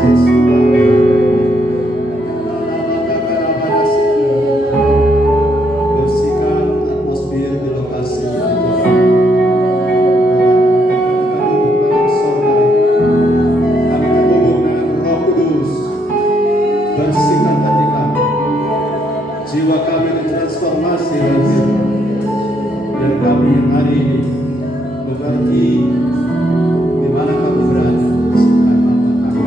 Bersihkan atmosfer di lokasi ini, Tuhan. Bersihkan hati kami, jiwa kami ditransformasi oleh Firman, dan kami yang hari ini berbagi di mana kami berada. Bersihkan Bapa kami,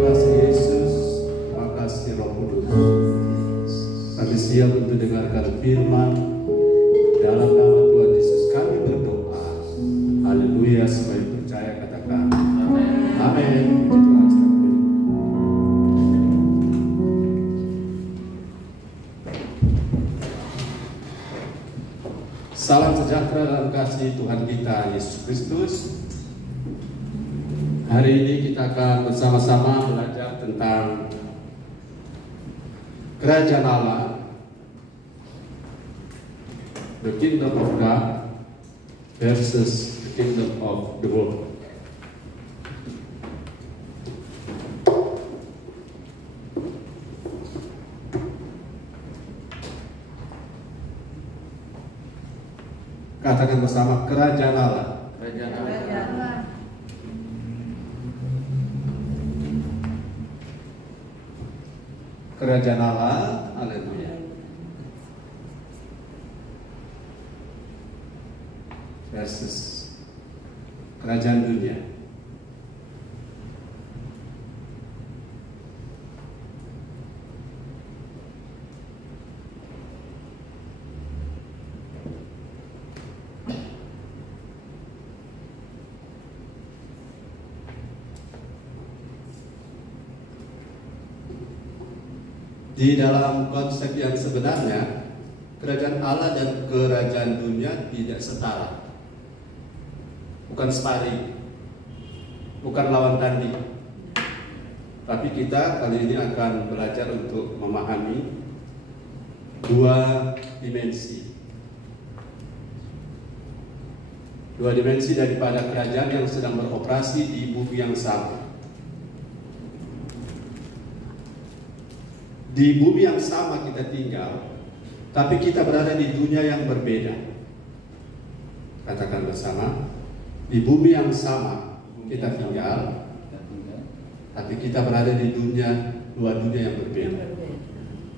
kasih Yesus, terima kasih Roh Kudus. Kami siap untuk dengarkan firman. Dalam nama Tuhan Yesus kami berdoa. Haleluya, sebagai percaya katakan amin. Salam sejahtera dalam kasih Tuhan kita Yesus Kristus. Hari ini kita akan bersama-sama belajar tentang Kerajaan Allah, the kingdom of God versus the kingdom of the world. Katakan bersama, Kerajaan Allah. Kerajaan Allah. Kerajaan Allah, haleluya. Versus kerajaan dunia. Di dalam konsep yang sebenarnya, kerajaan Allah dan kerajaan dunia tidak setara. Bukan sparring, bukan lawan tanding. Tapi kita kali ini akan belajar untuk memahami dua dimensi. Dua dimensi daripada kerajaan yang sedang beroperasi di bumi yang sama. Di bumi yang sama kita tinggal, tapi kita berada di dunia yang berbeda. Katakan bersama, di bumi yang sama kita tinggal, tapi kita berada di dua dunia yang berbeda.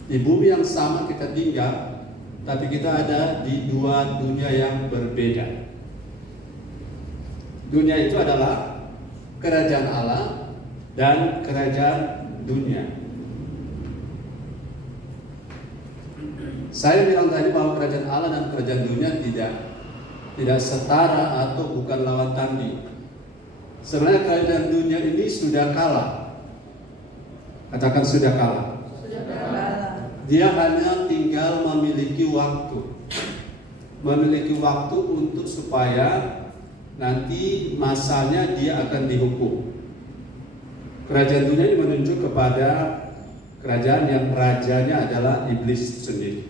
Di bumi yang sama kita tinggal, tapi kita ada di dua dunia yang berbeda. Dunia itu adalah kerajaan Allah dan kerajaan dunia. Saya bilang tadi bahwa kerajaan Allah dan kerajaan dunia tidak setara atau bukan lawan tanding. Sebenarnya kerajaan dunia ini sudah kalah. Katakan sudah kalah. Sudah kalah. Dia hanya tinggal memiliki waktu. Memiliki waktu untuk supaya nanti masanya dia akan dihukum. Kerajaan dunia ini menunjuk kepada kerajaan yang rajanya adalah iblis sendiri.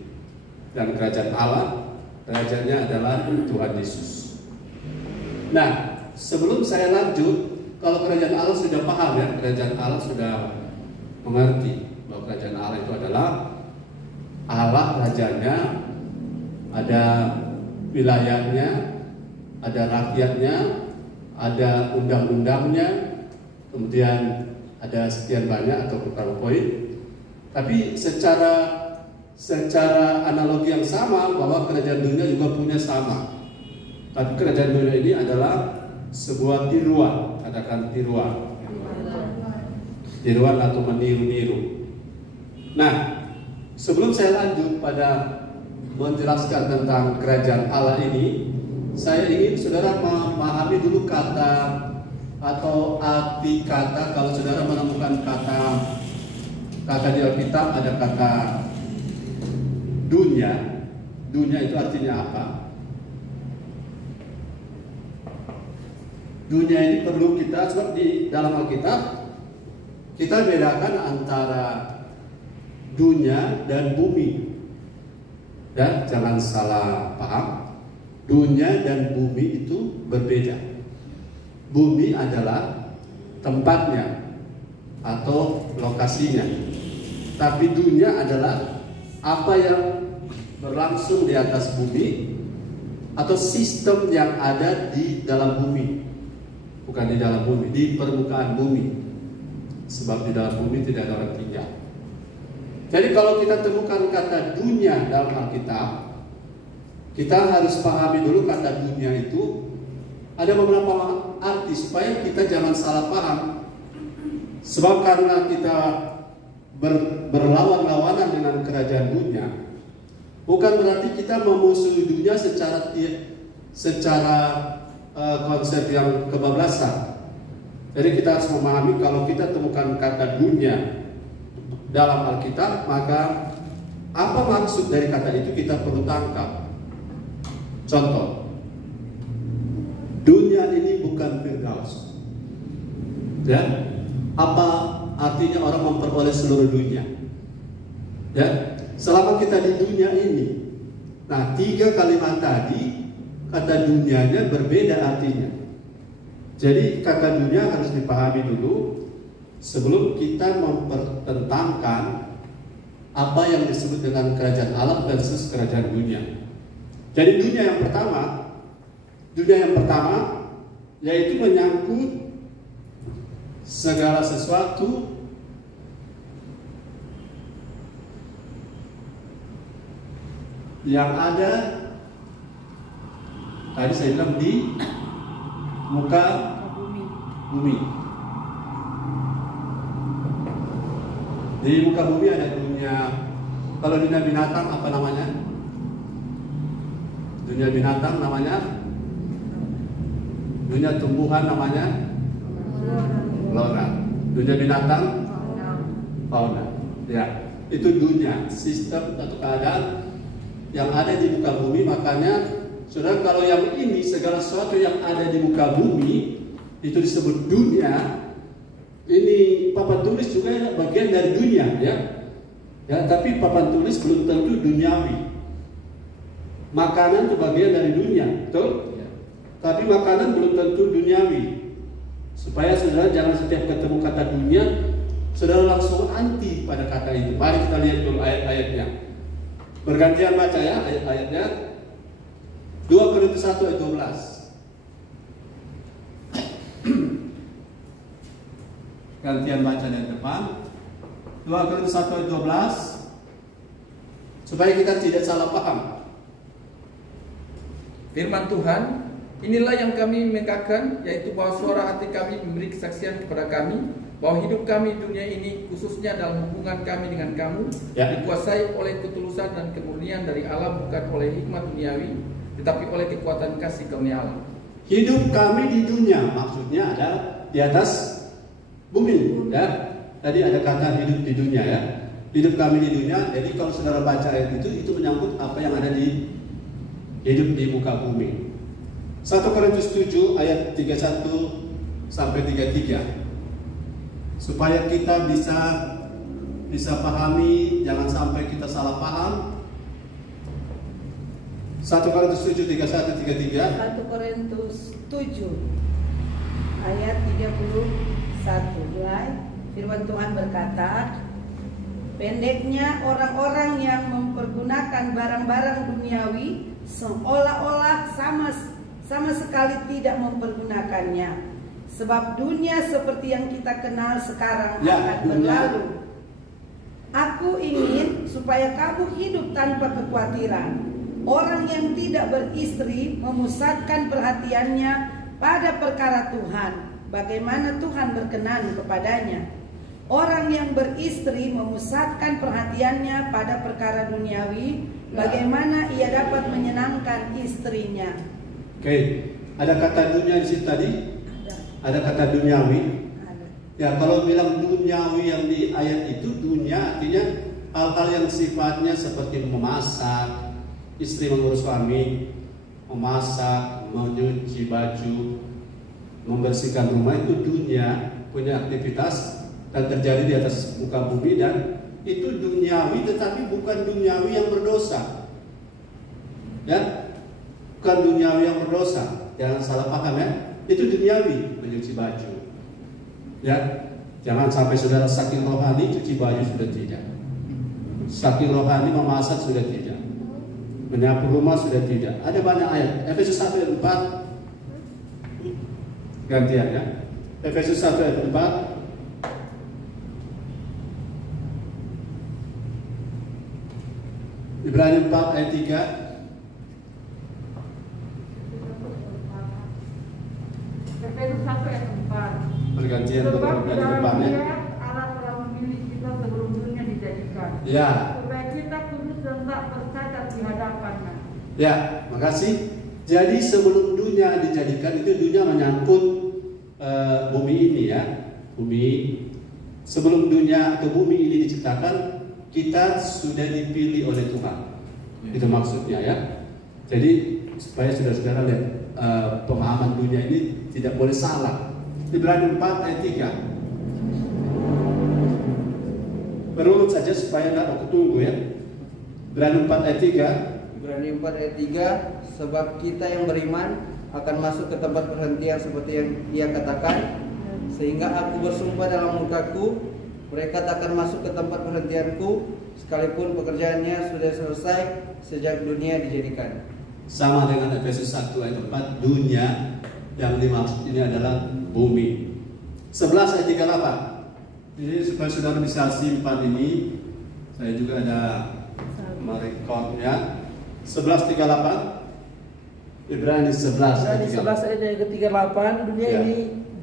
Dan kerajaan Allah, kerajaannya adalah Tuhan Yesus. Nah, sebelum saya lanjut, kalau kerajaan Allah sudah paham ya, kerajaan Allah sudah mengerti bahwa kerajaan Allah itu adalah Allah rajanya, ada wilayahnya, ada rakyatnya, ada undang-undangnya, kemudian ada sekian banyak atau beberapa poin. Tapi secara analogi yang sama bahwa kerajaan dunia juga punya sama. Tapi kerajaan dunia ini adalah sebuah tiruan, katakan tiruan. Tiruan atau meniru-niru. Nah, sebelum saya lanjut pada menjelaskan tentang kerajaan Allah ini, saya ingin saudara memahami dulu kata atau arti kata. Kalau saudara menemukan kata di Alkitab ada kata dunia. Dunia itu artinya apa? Dunia ini perlu kita, sebab di dalam Alkitab kita bedakan antara dunia dan bumi. Dan jangan salah paham, dunia dan bumi itu berbeda. Bumi adalah tempatnya atau lokasinya, tapi dunia adalah apa yang berlangsung di atas bumi atau sistem yang ada di dalam bumi. Bukan di dalam bumi, di permukaan bumi. Sebab di dalam bumi tidak ada orang tinggal. Jadi kalau kita temukan kata dunia dalam Alkitab, kita harus pahami dulu kata dunia itu Ada beberapa arti supaya kita jangan salah paham. Sebab karena kita berlawan-lawanan dengan kerajaan dunia, bukan berarti kita memusuhi dunia secara konsep yang kebablasan. Jadi kita harus memahami kalau kita temukan kata dunia dalam Alkitab, maka apa maksud dari kata itu kita perlu tangkap. Contoh, dunia ini bukan Firdaus. Ya, apa artinya orang memperoleh seluruh dunia? Ya, selama kita di dunia ini, nah 3 kalimat tadi kata dunianya berbeda artinya. Jadi kata dunia harus dipahami dulu sebelum kita mempertentangkan apa yang disebut dengan kerajaan Allah versus kerajaan dunia. Jadi dunia yang pertama yaitu menyangkut segala sesuatu yang ada tadi saya bilang di muka bumi. Di muka bumi ada dunia. Kalau dunia binatang apa namanya? Dunia binatang namanya, dunia tumbuhan namanya flora. Dunia binatang fauna. Ya, itu dunia, sistem atau keadaan yang ada di muka bumi. Makanya saudara, kalau yang ini segala sesuatu yang ada di muka bumi itu disebut dunia. Ini papan tulis juga bagian dari dunia, ya. Ya, tapi papan tulis belum tentu duniawi. Makanan itu bagian dari dunia, betul? Ya. Tapi makanan belum tentu duniawi. Supaya saudara jangan setiap ketemu kata dunia, saudara langsung anti pada kata itu. Mari kita lihat dulu ayat-ayatnya. Bergantian baca ya ayat-ayatnya. 2 Korintus 1 ayat 12. Gantian baca dari depan. 2 Korintus 1 ayat 12. Supaya kita tidak salah paham. Firman Tuhan, inilah yang kami mengatakan, yaitu bahwa suara hati kami memberi kesaksian kepada kami bahwa hidup kami di dunia ini, khususnya dalam hubungan kami dengan kamu, dikuasai oleh ketulusan dan kemurnian dari Allah, bukan oleh hikmat duniawi, tetapi oleh kekuatan kasih karunia Allah. Hidup kami di dunia, maksudnya ada di atas bumi, ya. Tadi ada kata hidup di dunia, ya. Hidup kami di dunia. Jadi kalau saudara baca ayat itu menyangkut apa yang ada di hidup di muka bumi. 1 Korintus 7 ayat 31 sampai 33. Supaya kita bisa pahami, jangan sampai kita salah paham. 1 Korintus 7 31 33. 1 Korintus 7 ayat 31 mulai. Firman Tuhan berkata, pendeknya orang-orang yang mempergunakan barang-barang duniawi seolah-olah sama sekali tidak mempergunakannya. Sebab dunia seperti yang kita kenal sekarang akan berlalu. Aku ingin supaya kamu hidup tanpa kekhawatiran. Orang yang tidak beristri memusatkan perhatiannya pada perkara Tuhan, bagaimana Tuhan berkenan kepadanya. Orang yang beristri memusatkan perhatiannya pada perkara duniawi, bagaimana ia dapat menyenangkan istrinya. Oke, ada kata dunia di situ tadi? Ada kata duniawi? Ada. Ya, kalau bilang duniawi yang di ayat itu, dunia artinya hal-hal yang sifatnya seperti memasak, istri mengurus suami, memasak, menyuci baju, membersihkan rumah, itu dunia, punya aktivitas dan terjadi di atas muka bumi, dan itu duniawi, tetapi bukan duniawi yang berdosa. Ya, bukan duniawi yang berdosa. Jangan salah paham, ya. Itu duniawi, menyuci baju. Ya, jangan sampai saudara saking rohani cuci baju sudah tidak. Saking rohani memasak sudah tidak. Menyapu rumah sudah tidak. Ada banyak ayat. Efesus 1 ayat 4. Gantian, ya. Efesus 1 ayat 4. Ibrani 4 ayat 3. di depannya. Allah telah memilih kita sebelum dunia dijadikan. Ya. Supaya kita kudus dan tak bercacat di hadapannya. Ya, makasih. Jadi sebelum dunia dijadikan, itu dunia menyangkut bumi ini ya. Bumi. Sebelum dunia atau bumi ini diciptakan, kita sudah dipilih oleh Tuhan. Itu maksudnya ya. Jadi supaya saudara-saudara lihat pemahaman dunia ini tidak boleh salah. Ibrani 4 ayat 3. Berurut saja supaya tidak aku tunggu ya. Ibrani 4 ayat 3. Ibrani 4 ayat 3, sebab kita yang beriman akan masuk ke tempat perhentian seperti yang ia katakan, sehingga aku bersumpah dalam mukaku, mereka tak akan masuk ke tempat perhentianku, sekalipun pekerjaannya sudah selesai sejak dunia dijadikan. Sama dengan Efesus 1 ayat 4, dunia yang dimaksud ini adalah bumi. 11 ayat 38. Jadi supaya saudara bisa simpan ini, saya juga ada merekodnya. 11:38. Ibrani 11 ayat 38,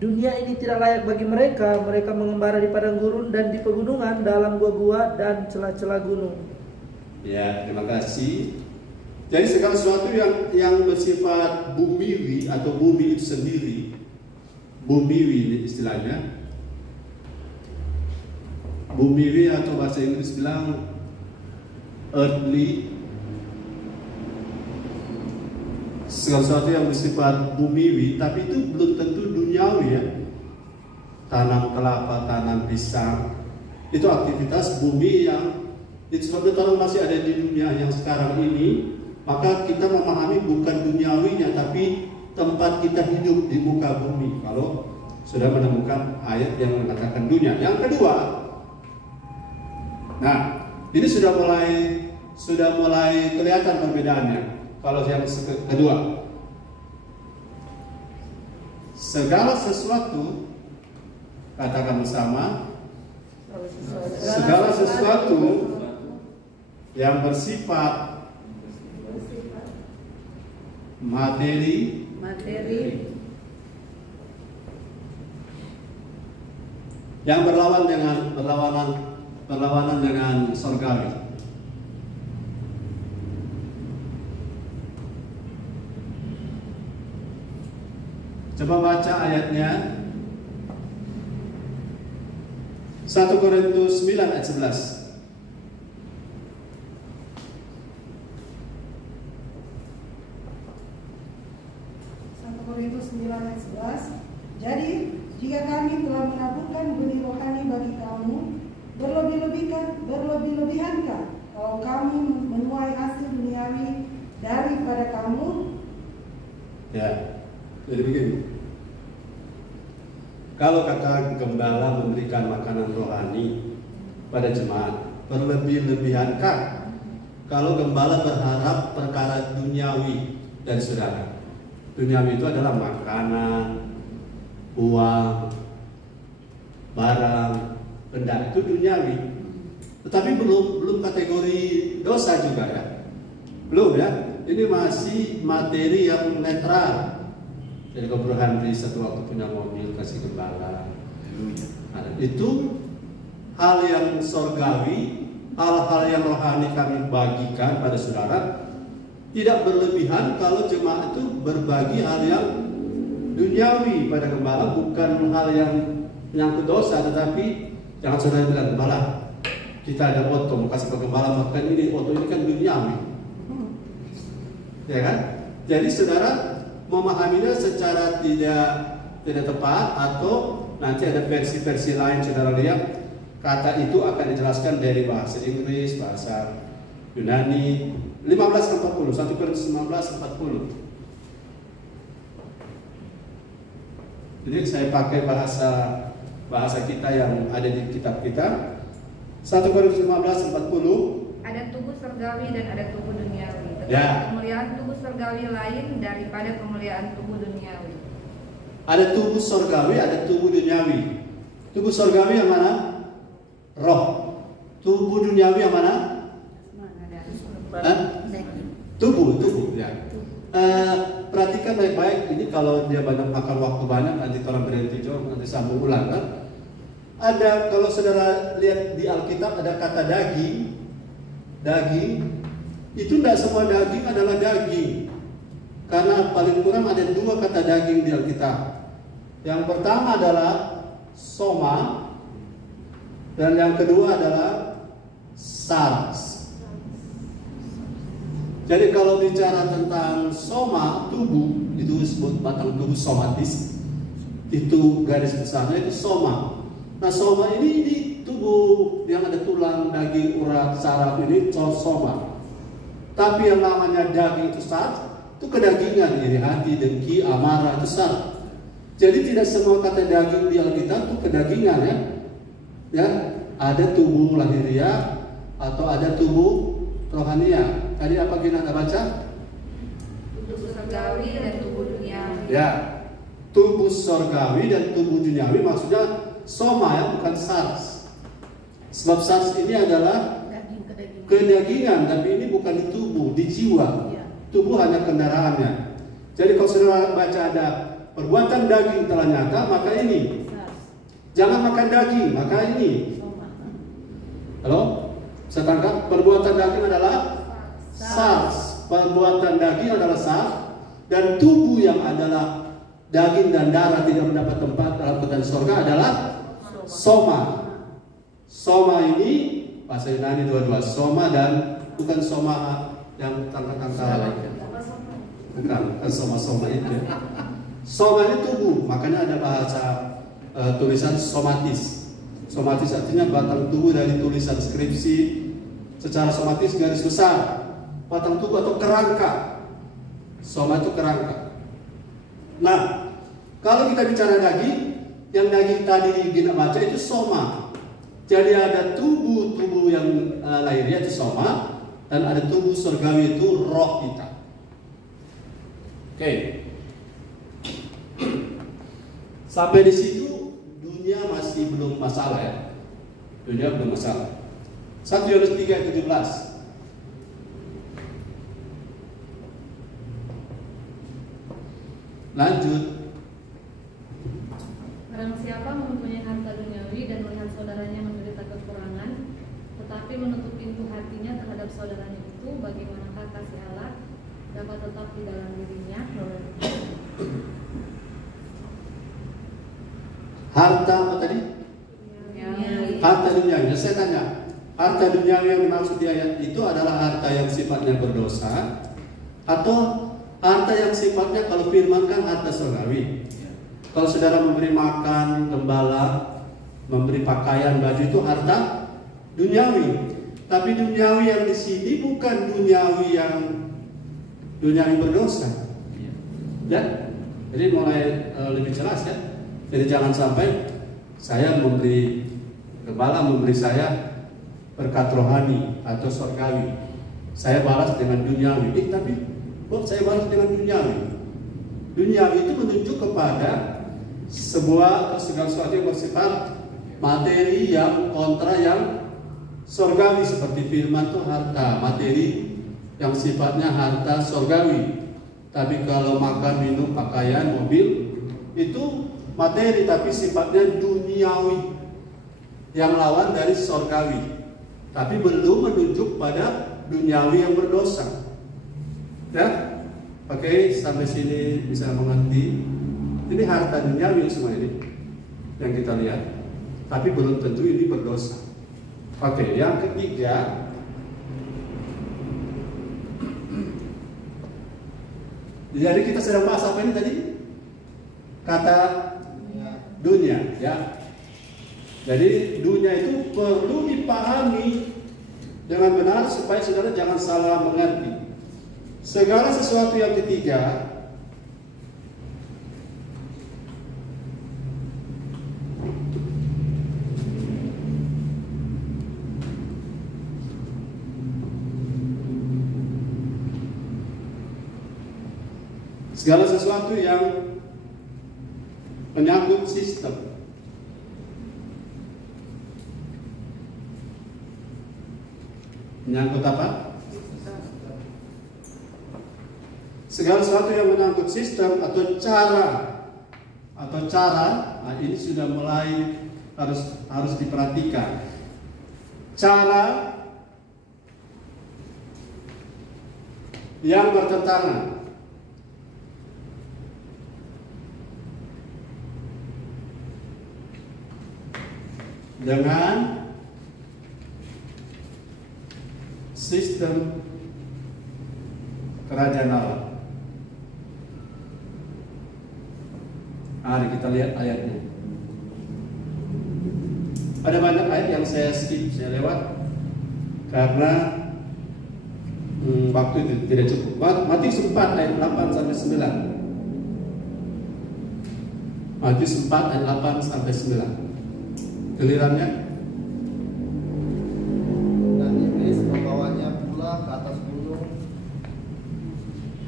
dunia ini tidak layak bagi mereka. Mereka mengembara di padang gurun dan di pegunungan, dalam gua-gua dan celah-celah gunung. Ya, terima kasih. Jadi segala sesuatu yang bersifat bumiwi atau bumi itu sendiri, bumiwi istilahnya, bumiwi atau bahasa Inggris bilang earthly, segala sesuatu yang bersifat bumiwi, tapi itu belum tentu duniawi ya. Tanam kelapa, tanam pisang, itu aktivitas bumi yang itu sebabnya orang masih ada di dunia yang sekarang ini. Maka kita memahami bukan duniawinya, tapi tempat kita hidup di muka bumi. Kalau sudah menemukan ayat yang mengatakan dunia. Yang kedua, nah ini sudah mulai kelihatan perbedaannya. Kalau yang kedua, segala sesuatu, katakan bersama, segala sesuatu yang bersifat materi yang berlawanan dengan sorgawi. Coba baca ayatnya. 1 Korintus 9 ayat 11. 9 ayat 11. Jadi jika kami telah menaburkan benih rohani bagi kamu, berlebih-lebihankah kalau kami menuai hasil duniawi daripada kamu? Ya, jadi begini. Kalau kata gembala memberikan makanan rohani pada jemaat, berlebih-lebihankah kalau gembala berharap perkara duniawi dari saudara? Duniawi itu adalah makanan, uang, barang, benda, itu duniawi. Tetapi belum kategori dosa juga ya. Belum ya. Ini masih materi yang netral. Jadi kalau Henry satu waktu punya mobil kasih gembala. Nah, itu hal yang sorgawi, hal-hal yang rohani kami bagikan pada saudara. Tidak berlebihan kalau jemaat itu berbagi hal yang duniawi pada gembala, bukan hal yang menyangkut dosa, tetapi jangan saudara bilang gembala, kita ada oto mau kasih ke gembala makan ini, oto ini kan duniawi, ya kan? Jadi saudara memahaminya secara tidak tepat, atau nanti ada versi-versi lain saudara lihat kata itu akan dijelaskan dari bahasa Inggris, bahasa Yunani. 15:40, 1 Korintus 15:40. Jadi saya pakai bahasa kita yang ada di kitab kita. 1 Korintus 15:40. Ada tubuh surgawi dan ada tubuh duniawi. Tetapi Ya. Pemuliaan tubuh surgawi lain daripada pemuliaan tubuh duniawi. Ada tubuh surgawi, ada tubuh duniawi. Tubuh surgawi yang mana? Roh. Tubuh duniawi yang mana? Tubuh ya. Perhatikan baik-baik ini, kalau dia banyak makan waktu banyak nanti orang berhenti jauh, nanti sambung ulang kan. ada, kalau saudara lihat di Alkitab ada kata daging. Daging itu tidak semua daging adalah daging, karena paling kurang ada 2 kata daging di Alkitab. Yang pertama adalah soma, dan yang kedua adalah sars. Jadi kalau bicara tentang soma, tubuh, itu disebut batang tubuh somatis. Itu garis besarnya itu soma. Nah, soma ini tubuh yang ada tulang, daging, urat, saraf, ini soma. Tapi yang namanya daging itu sars, itu kedagingan, iri hati, dengki, amarah, itu sars. Jadi tidak semua kata daging di Alkitab itu kedagingan, ya. Ya, ada tubuh lahiriah atau ada tubuh rohania. Tadi apa kita baca? Tubuh surgawi dan tubuh duniawi. Ya, tubuh surgawi dan tubuh duniawi maksudnya soma, ya, bukan sars. Sebab sars ini adalah kedagingan, tapi ini bukan di tubuh, di jiwa. Tubuh hanya kendaraannya. Jadi kalau saudara baca ada perbuatan daging telah nyata, maka ini. Jangan makan daging, maka ini. Halo? Saya tangkap, perbuatan daging adalah sars. Perbuatan daging adalah sars, dan tubuh yang adalah daging dan darah tidak mendapat tempat dalam kerajaan surga adalah soma. Soma ini bahasa Yunani dua-dua, soma dan bukan soma yang tangkal-tangkal. Bukan soma-soma itu. Soma ini tubuh, makanya ada bahasa tulisan somatis. Somatis artinya batang tubuh dari tulisan skripsi secara somatis garis besar. Batang tubuh atau kerangka. Soma itu kerangka. Nah, kalau kita bicara daging, yang daging tadi kita baca itu soma. Jadi ada tubuh-tubuh yang lahiriah itu soma, dan ada tubuh surgawi itu roh kita. Oke. Sampai di situ dunia masih belum masalah, ya. Dunia belum masalah. 1 Yohanes 3 ayat 17. Lanjut. Barang siapa mempunyai harta duniawi dan melihat saudaranya menderita kekurangan, tetapi menutup pintu hatinya terhadap saudaranya itu, bagaimanakah kasih Allah dapat tetap di dalam dirinya? Harta apa tadi? Duniawi. Harta duniawi. Saya tanya, harta duniawi yang dimaksud di ayat itu adalah harta yang sifatnya berdosa, atau harta yang sifatnya, kalau firman kan harta surgawi. Kalau saudara memberi makan gembala, memberi pakaian, baju, itu harta duniawi. Tapi duniawi yang di sini bukan duniawi yang duniawi berdosa. Ya, jadi mulai lebih jelas, ya. Jadi jangan sampai saya memberi gembala, memberi saya berkat rohani atau surgawi, saya balas dengan duniawi. Tapi kok saya balas dengan duniawi? Duniawi itu menunjuk kepada sebuah segala sesuatu yang bersifat materi yang kontra yang surgawi, seperti firman itu harta materi yang sifatnya harta surgawi. Tapi kalau makan, minum, pakaian, mobil itu materi tapi sifatnya duniawi yang lawan dari surgawi, tapi belum menunjuk pada duniawi yang berdosa. Ya, oke, sampai sini bisa mengerti. Ini harta duniawi semua ini yang kita lihat, tapi belum tentu ini berdosa. Oke, yang ketiga, jadi kita sedang bahas apa ini tadi? Kata dunia, ya. Jadi dunia itu perlu dipahami dengan benar supaya saudara jangan salah mengerti. Segala sesuatu yang ketiga segala sesuatu yang menyangkut sistem. Menyangkut apa? Segala sesuatu yang menyangkut sistem atau cara, nah ini sudah mulai harus diperhatikan. Cara yang bertentangan dengan sistem kerajaan Allah. Mari kita lihat ayatnya. Ada banyak ayat yang saya skip, saya lewat karena waktu itu tidak cukup. Matius 4 ayat 8 sampai 9. Matius 4 ayat 8 sampai 9. Gilirannya. Dan iblis membawanya pula ke atas gunung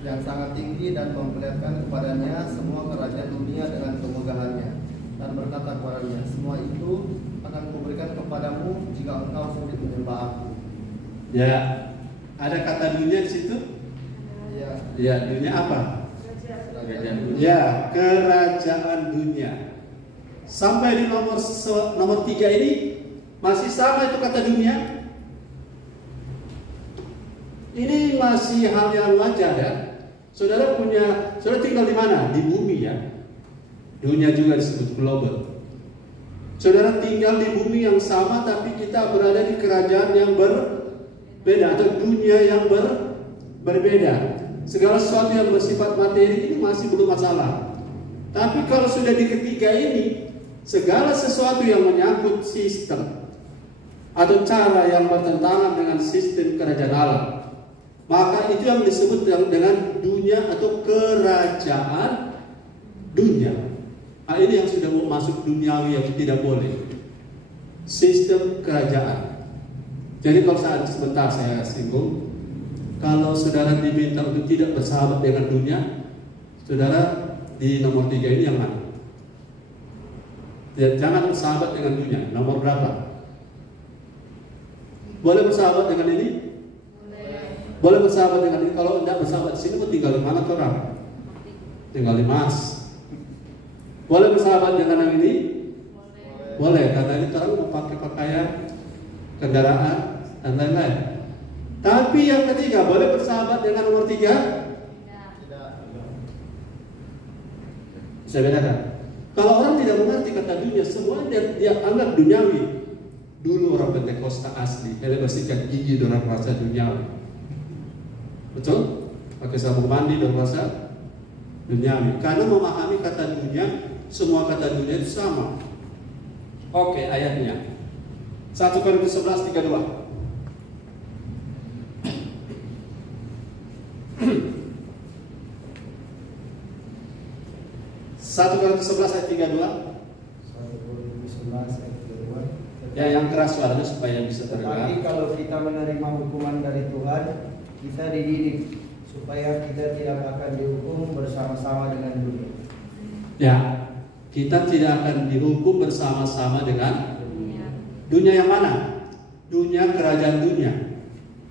yang sangat tinggi dan memperlihatkan kepadanya semua kerajaan dunia dengan kemegahannya, dan berkata kepadanya, semua itu akan kuberikan kepadamu jika engkau sudi menyembah aku. Ya, ada kata dunia di situ? Ya. Ya, dunia apa? Kerajaan dunia. Ya, kerajaan dunia. Sampai di nomor 3 ini masih sama itu kata dunia. Ini masih hal yang wajar ya. Saudara tinggal di mana? Di bumi ya. Dunia juga disebut global. Saudara tinggal di bumi yang sama, tapi kita berada di kerajaan yang berbeda atau dunia yang berbeda. Segala sesuatu yang bersifat materi ini masih belum masalah. Tapi kalau sudah di ketiga ini, segala sesuatu yang menyangkut sistem atau cara yang bertentangan dengan sistem kerajaan Allah, maka itu yang disebut dengan dunia atau kerajaan dunia. Nah, ini yang sudah masuk duniawi yang tidak boleh. Sistem kerajaan. Jadi kalau sebentar saya singgung, kalau saudara diminta untuk tidak bersahabat dengan dunia, saudara di nomor 3 ini yang mana? Jangan bersahabat dengan dunia. Nomor berapa? Boleh bersahabat dengan ini? Boleh bersahabat dengan ini. Kalau tidak bersahabat di sini, mau tinggal di mana orang? Tinggal di Mas. Boleh bersahabat dengan yang ini? Boleh, karena ini orang mau pakai pakaian, kendaraan, dan lain-lain. Tapi yang ketiga, boleh bersahabat dengan nomor 3? Tidak. Saya bedakan. Kalau orang tidak mengerti kata dunia, semua dia anggap duniawi. Dulu orang Pentakosta asli, dia bersihkan gigi dengan rasa duniawi. Betul? Pakai sabun mandi dan rasa duniawi. Karena memahami kata dunia, semua kata dunia itu sama. Oke, ayatnya 1 Korintus 11:32. 1 Korintus 11 ayat 32. 1 Korintus 11 ayat 32. Ya, yang keras suaranya supaya bisa terdengar. Tetapi kalau kita menerima hukuman dari Tuhan, kita dididik supaya kita tidak akan dihukum bersama-sama dengan dunia. Ya, kita tidak akan dihukum bersama-sama dengan dunia yang mana? Dunia kerajaan dunia.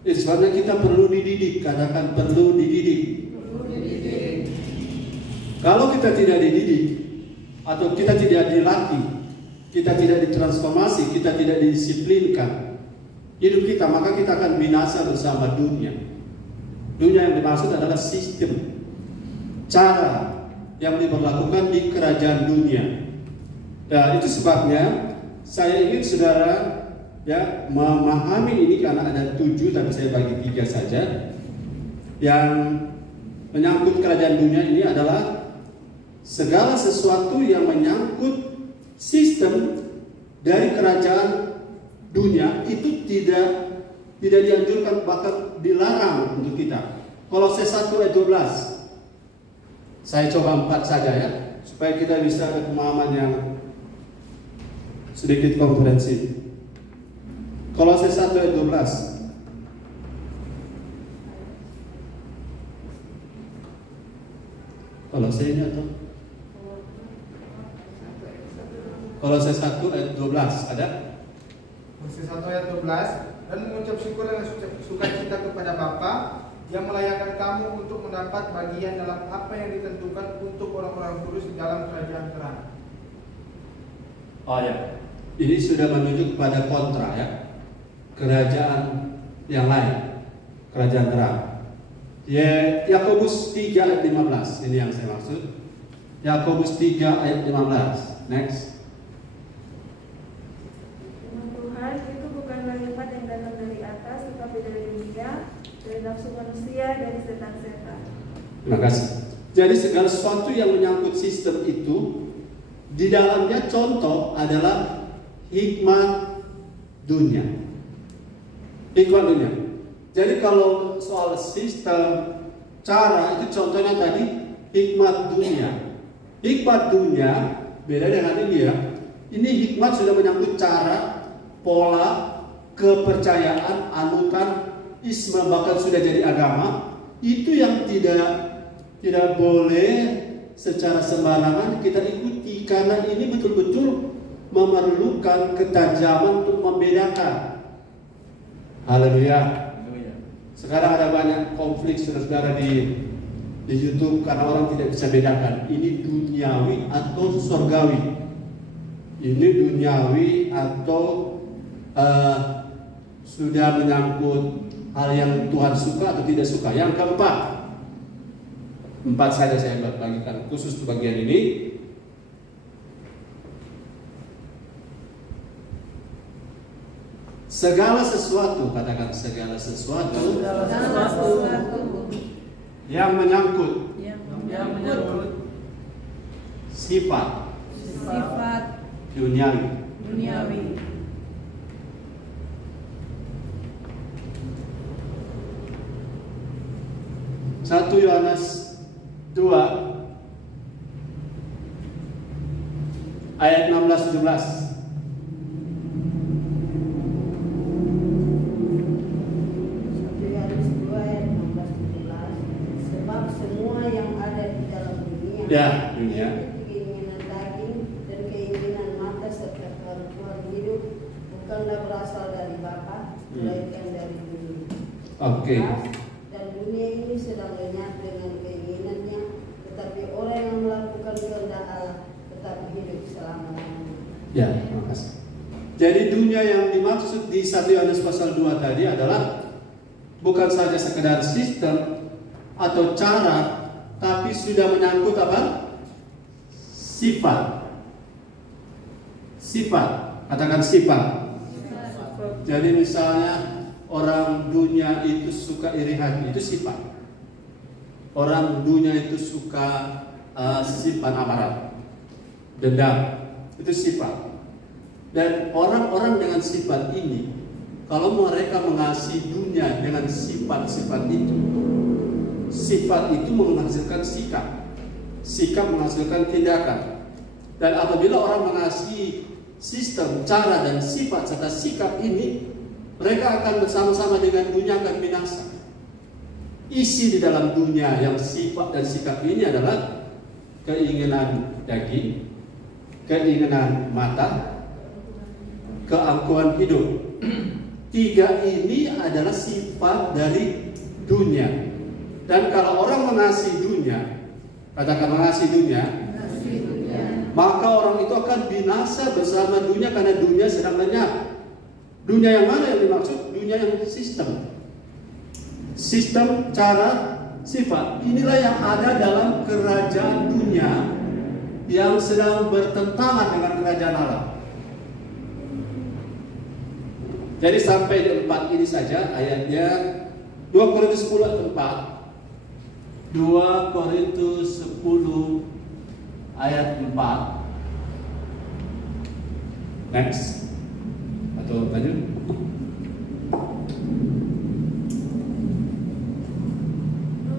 Sebabnya kita perlu dididik, katakan perlu dididik. Kalau kita tidak dididik atau kita tidak dilatih, kita tidak ditransformasi, kita tidak didisiplinkan hidup kita, maka kita akan binasa bersama dunia. Dunia yang dimaksud adalah sistem, cara yang diberlakukan di kerajaan dunia. Nah, itu sebabnya saya ingin saudara ya memahami ini, karena ada 7 tapi saya bagi 3 saja. Yang menyangkut kerajaan dunia ini adalah segala sesuatu yang menyangkut sistem dari kerajaan dunia itu tidak dianjurkan, bahkan dilarang untuk kita. Kolose 1 ayat 12. Saya coba 4 saja ya, supaya kita bisa ada pemahaman yang sedikit komprehensif. Kolose 1 ayat 12. Kolose ini atau Kolose 1 ayat 12 ada? Kolose 1 ayat 12. Dan mengucap syukur dan sukacita kepada Bapa yang melayakkan kamu untuk mendapat bagian dalam apa yang ditentukan untuk orang-orang kudus di dalam kerajaan terang. Oh ya, Ini sudah menuju kepada kontra ya, kerajaan yang lain, kerajaan terang. Yakobus 3 ayat 15, ini yang saya maksud. Yakobus 3 ayat 15. Next. Tuhan itu bukanlah nikmat yang datang dari atas, tetapi dari dunia, dari nafsu manusia, dari setan-setan. Terima kasih. Jadi segala sesuatu yang menyangkut sistem itu, di dalamnya contoh adalah hikmat dunia. Hikmat dunia. Jadi kalau soal sistem, cara, itu contohnya tadi hikmat dunia. Hikmat dunia beda dengan ini ya. Ini hikmat sudah menyangkut cara, pola, kepercayaan, anutan, isme, bahkan sudah jadi agama. Itu yang tidak boleh secara sembarangan kita ikuti, karena ini betul-betul memerlukan ketajaman untuk membedakan. Haleluya. Sekarang ada banyak konflik saudara-saudara di YouTube karena orang tidak bisa bedakan ini duniawi atau surgawi, ini duniawi atau sudah menyangkut hal yang Tuhan suka atau tidak suka. Yang keempat, 4 saja saya bagikan khusus untuk bagian ini. Segala sesuatu, katakan segala sesuatu, yang menyangkut sifat duniawi. 1 Yohanes 2 ayat 16-17. Ya, dunia. Keinginan daging dan keinginan mata serta kehendak hidup bukanlah berasal dari Bapa, melainkan dari dunia. Oke. Dan dunia ini sedang lenyap dengan keinginannya, tetapi orang yang melakukan kehendak Allah tetap hidup selama-lamanya. Ya, terima kasih. Jadi dunia yang dimaksud di 1 Yohanes pasal 2 tadi adalah bukan saja sekedar sistem atau cara, tapi sudah menyangkut apa? Sifat. Katakan sifat. Jadi misalnya orang dunia itu suka iri hati, itu sifat. Orang dunia itu suka sifat amarah, dendam, itu sifat. Dan orang-orang dengan sifat ini, kalau mereka mengasihi dunia dengan sifat-sifat itu, sifat itu menghasilkan sikap menghasilkan tindakan. Dan apabila orang mengasihi sistem, cara, dan sifat serta sikap ini, mereka akan bersama-sama dengan dunia akan binasa. Isi di dalam dunia yang sifat dan sikap ini adalah keinginan daging, keinginan mata, keangkuhan hidup. 3 ini adalah sifat dari dunia. Dan kalau orang mengasihi dunia, katakan mengasihi dunia, maka orang itu akan binasa bersama dunia karena dunia sedang lenyap. Dunia yang mana yang dimaksud? Dunia yang sistem. Sistem, cara, sifat. Inilah yang ada dalam kerajaan dunia yang sedang bertentangan dengan kerajaan Allah. Jadi sampai di 4 ini saja ayatnya 2 Korintus 10 ayat 4. 2 Korintus 10 ayat 4. Next. Atau lanjut. 2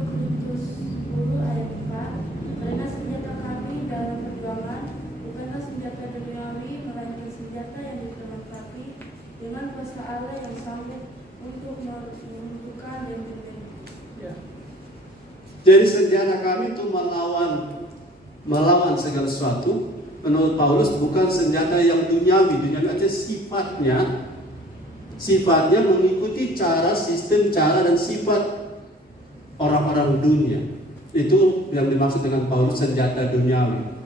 Korintus 10 ayat 4. Karena senjata kami dalam perjuangan bukanlah senjata duniawi, melainkan senjata yang diperlengkapi dengan kuasa Allah yang sanggup untuk melumpuhkan dan Ya. Jadi senjata kami itu melawan segala sesuatu. Menurut Paulus bukan senjata yang duniawi. Duniawi aja sifatnya mengikuti cara, sistem, cara, dan sifat orang-orang dunia. Itu yang dimaksud dengan Paulus senjata duniawi.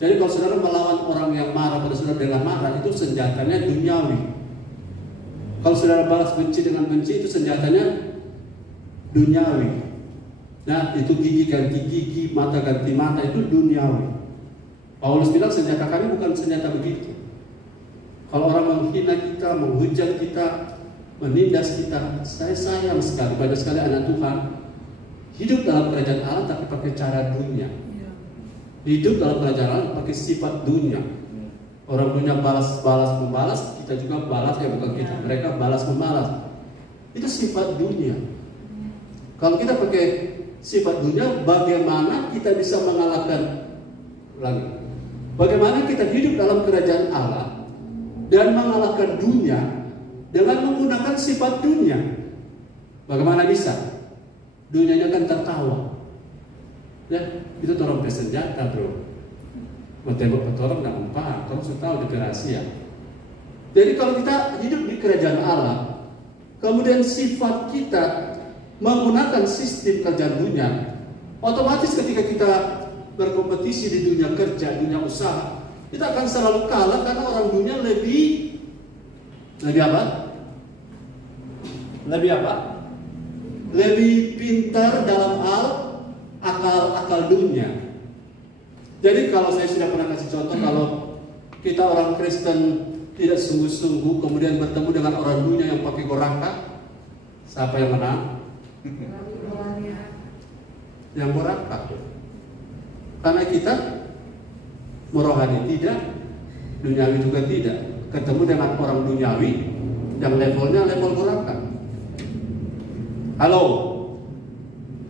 Jadi kalau saudara melawan orang yang marah pada saudara dengan marah, itu senjatanya duniawi. Kalau saudara balas benci dengan benci, itu senjatanya duniawi. Nah, itu gigi ganti gigi, mata ganti mata, itu duniawi. Paulus bilang senjata kami bukan senjata begitu. Kalau orang menghina kita, menghujat kita, menindas kita, saya sayang sekali, banyak sekali anak Tuhan hidup dalam kerajaan Allah tapi pakai cara dunia. Hidup dalam kerajaan Allah pakai sifat dunia. Orang dunia balas membalas, kita juga balas, ya bukan kita, mereka balas membalas. Itu sifat dunia. Kalau kita pakai sifat dunia, bagaimana kita bisa mengalahkan lagi? Bagaimana kita hidup dalam kerajaan Allah dan mengalahkan dunia dengan menggunakan sifat dunia? Bagaimana bisa? Dunianya kan tertawa. Ya, itu orang bersenjata, bro. Mau tembak orang nggak mempan, orang sudah tahu di rahasia. Jadi kalau kita hidup di kerajaan Allah, kemudian sifat kita menggunakan sistem kerjaan dunia, otomatis ketika kita berkompetisi di dunia kerja, dunia usaha, kita akan selalu kalah karena orang dunia lebih apa? Lebih pintar dalam hal akal dunia. Jadi kalau saya sudah pernah kasih contoh, kalau kita orang Kristen tidak sungguh-sungguh kemudian bertemu dengan orang dunia yang pakai goraka, siapa yang menang? Yang goraka. Karena kita merohani tidak, duniawi juga tidak. Ketemu dengan orang duniawi yang levelnya level goraka. Halo,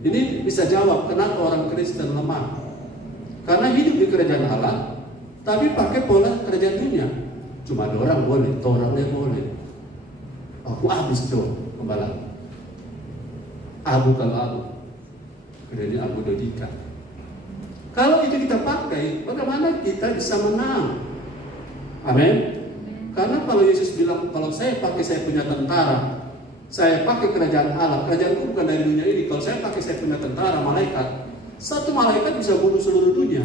ini bisa jawab kenapa orang Kristen lemah. Karena hidup di kerajaan Allah, tapi pakai pola kerajaan dunia. Cuma ada orang boleh, orangnya boleh. Aku habis tuh kembali. Abu kalau Abu, kemudian Abu Dodika. Kalau itu kita pakai, bagaimana kita bisa menang? Amin. Karena kalau Yesus bilang, kalau saya pakai saya punya tentara, saya pakai kerajaan Allah, kerajaanku bukan dari dunia ini. Kalau saya pakai saya punya tentara, malaikat, satu malaikat bisa bunuh seluruh dunia.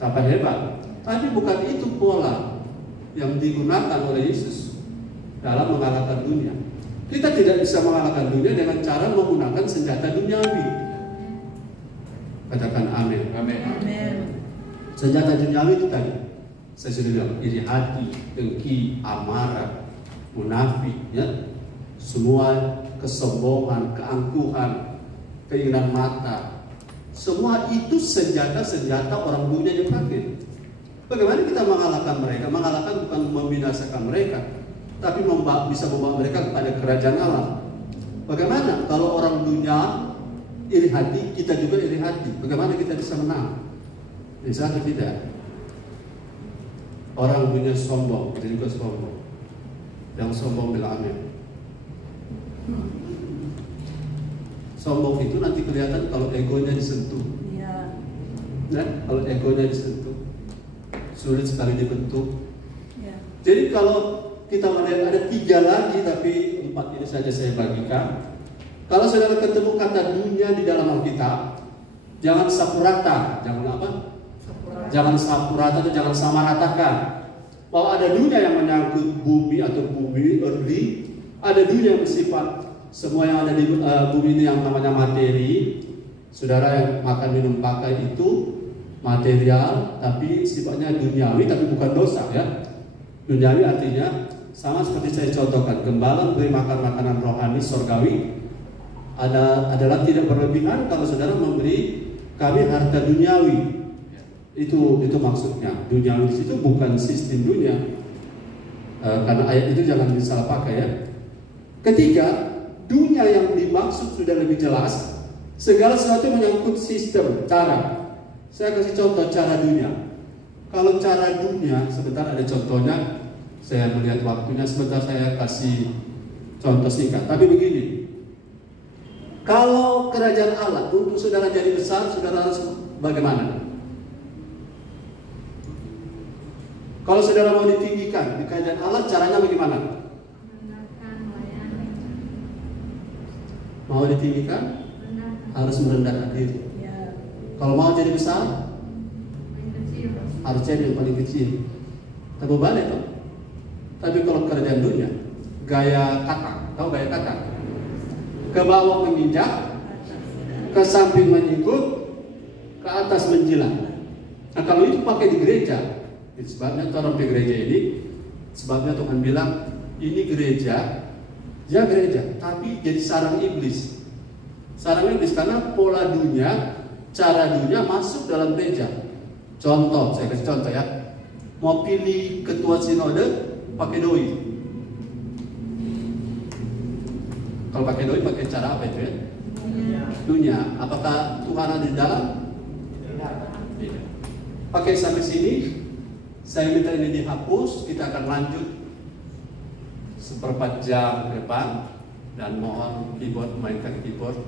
Tambah hebat. Tapi bukan itu pola yang digunakan oleh Yesus dalam mengalahkan dunia. Kita tidak bisa mengalahkan dunia dengan cara menggunakan senjata duniawi. Katakan amin. Amin. Senjata duniawi itu tadi saya sudah bilang, iri hati, dengki, amarah, munafik, ya, semua kesombongan, keangkuhan, keinginan mata, semua itu senjata-senjata orang dunia yang pakai. Bagaimana kita mengalahkan mereka? Mengalahkan bukan membinasakan mereka, tapi bisa membawa mereka kepada kerajaan Allah. Bagaimana kalau orang dunia iri hati, kita juga iri hati? Bagaimana kita bisa menang? Bisa atau tidak? Orang dunia sombong, kita juga sombong. Yang sombong bilang amin. Sombong itu nanti kelihatan kalau egonya disentuh. Nah, kalau egonya disentuh, sulit sekali dibentuk. Jadi kalau kita melihat ada 3 lagi, tapi 4 ini saja saya bagikan. Kalau saudara ketemu kata dunia di dalam Alkitab, jangan sapu rata, jangan apa? Jangan sapu rata atau jangan samaratakan. Bahwa ada dunia yang menyangkut bumi atau bumi earthly, ada dunia yang bersifat semua yang ada di bumi ini yang namanya materi. Saudara yang makan minum pakai itu material, tapi sifatnya duniawi, tapi bukan dosa, ya. Duniawi artinya sama seperti saya contohkan, gembala memberi makan makanan rohani sorgawi adalah tidak berlebihan kalau saudara memberi kami harta duniawi. Itu maksudnya. Duniawi di situ bukan sistem dunia. Karena ayat itu jangan disalah pakai, ya. Ketiga, dunia yang dimaksud sudah lebih jelas. Segala sesuatu menyangkut sistem, cara. Saya kasih contoh cara dunia. Kalau cara dunia, sebentar ada contohnya. Saya melihat waktunya, sebentar saya kasih contoh singkat. Tapi begini, kalau kerajaan Allah untuk saudara jadi besar, saudara harus bagaimana? Kalau saudara mau ditinggikan di kerajaan Allah, caranya bagaimana? Mau ditinggikan, harus merendahkan diri. Kalau mau jadi besar, harusnya yang paling kecil. Tapi balik toh. Tapi kalau kerajaan dunia, gaya katak, tahu gaya katak? Ke bawah menginjak, ke samping menyingkut, ke atas menjilat. Nah kalau itu pakai di gereja, sebabnya orang di gereja ini, sebabnya Tuhan bilang ini gereja, ya gereja, tapi jadi sarang iblis. Sarang iblis karena pola dunia, cara dunia masuk dalam gereja. Contoh, saya kasih contoh ya. Mau pilih ketua sinode pakai doi. Kalau pakai doi pakai cara apa itu ya? Dunia. Apakah Tuhan ada di dalam? Tidak. Oke, sampai sini saya minta ini dihapus. Kita akan lanjut seperempat jam ke depan, dan mohon keyboard, mainkan keyboard.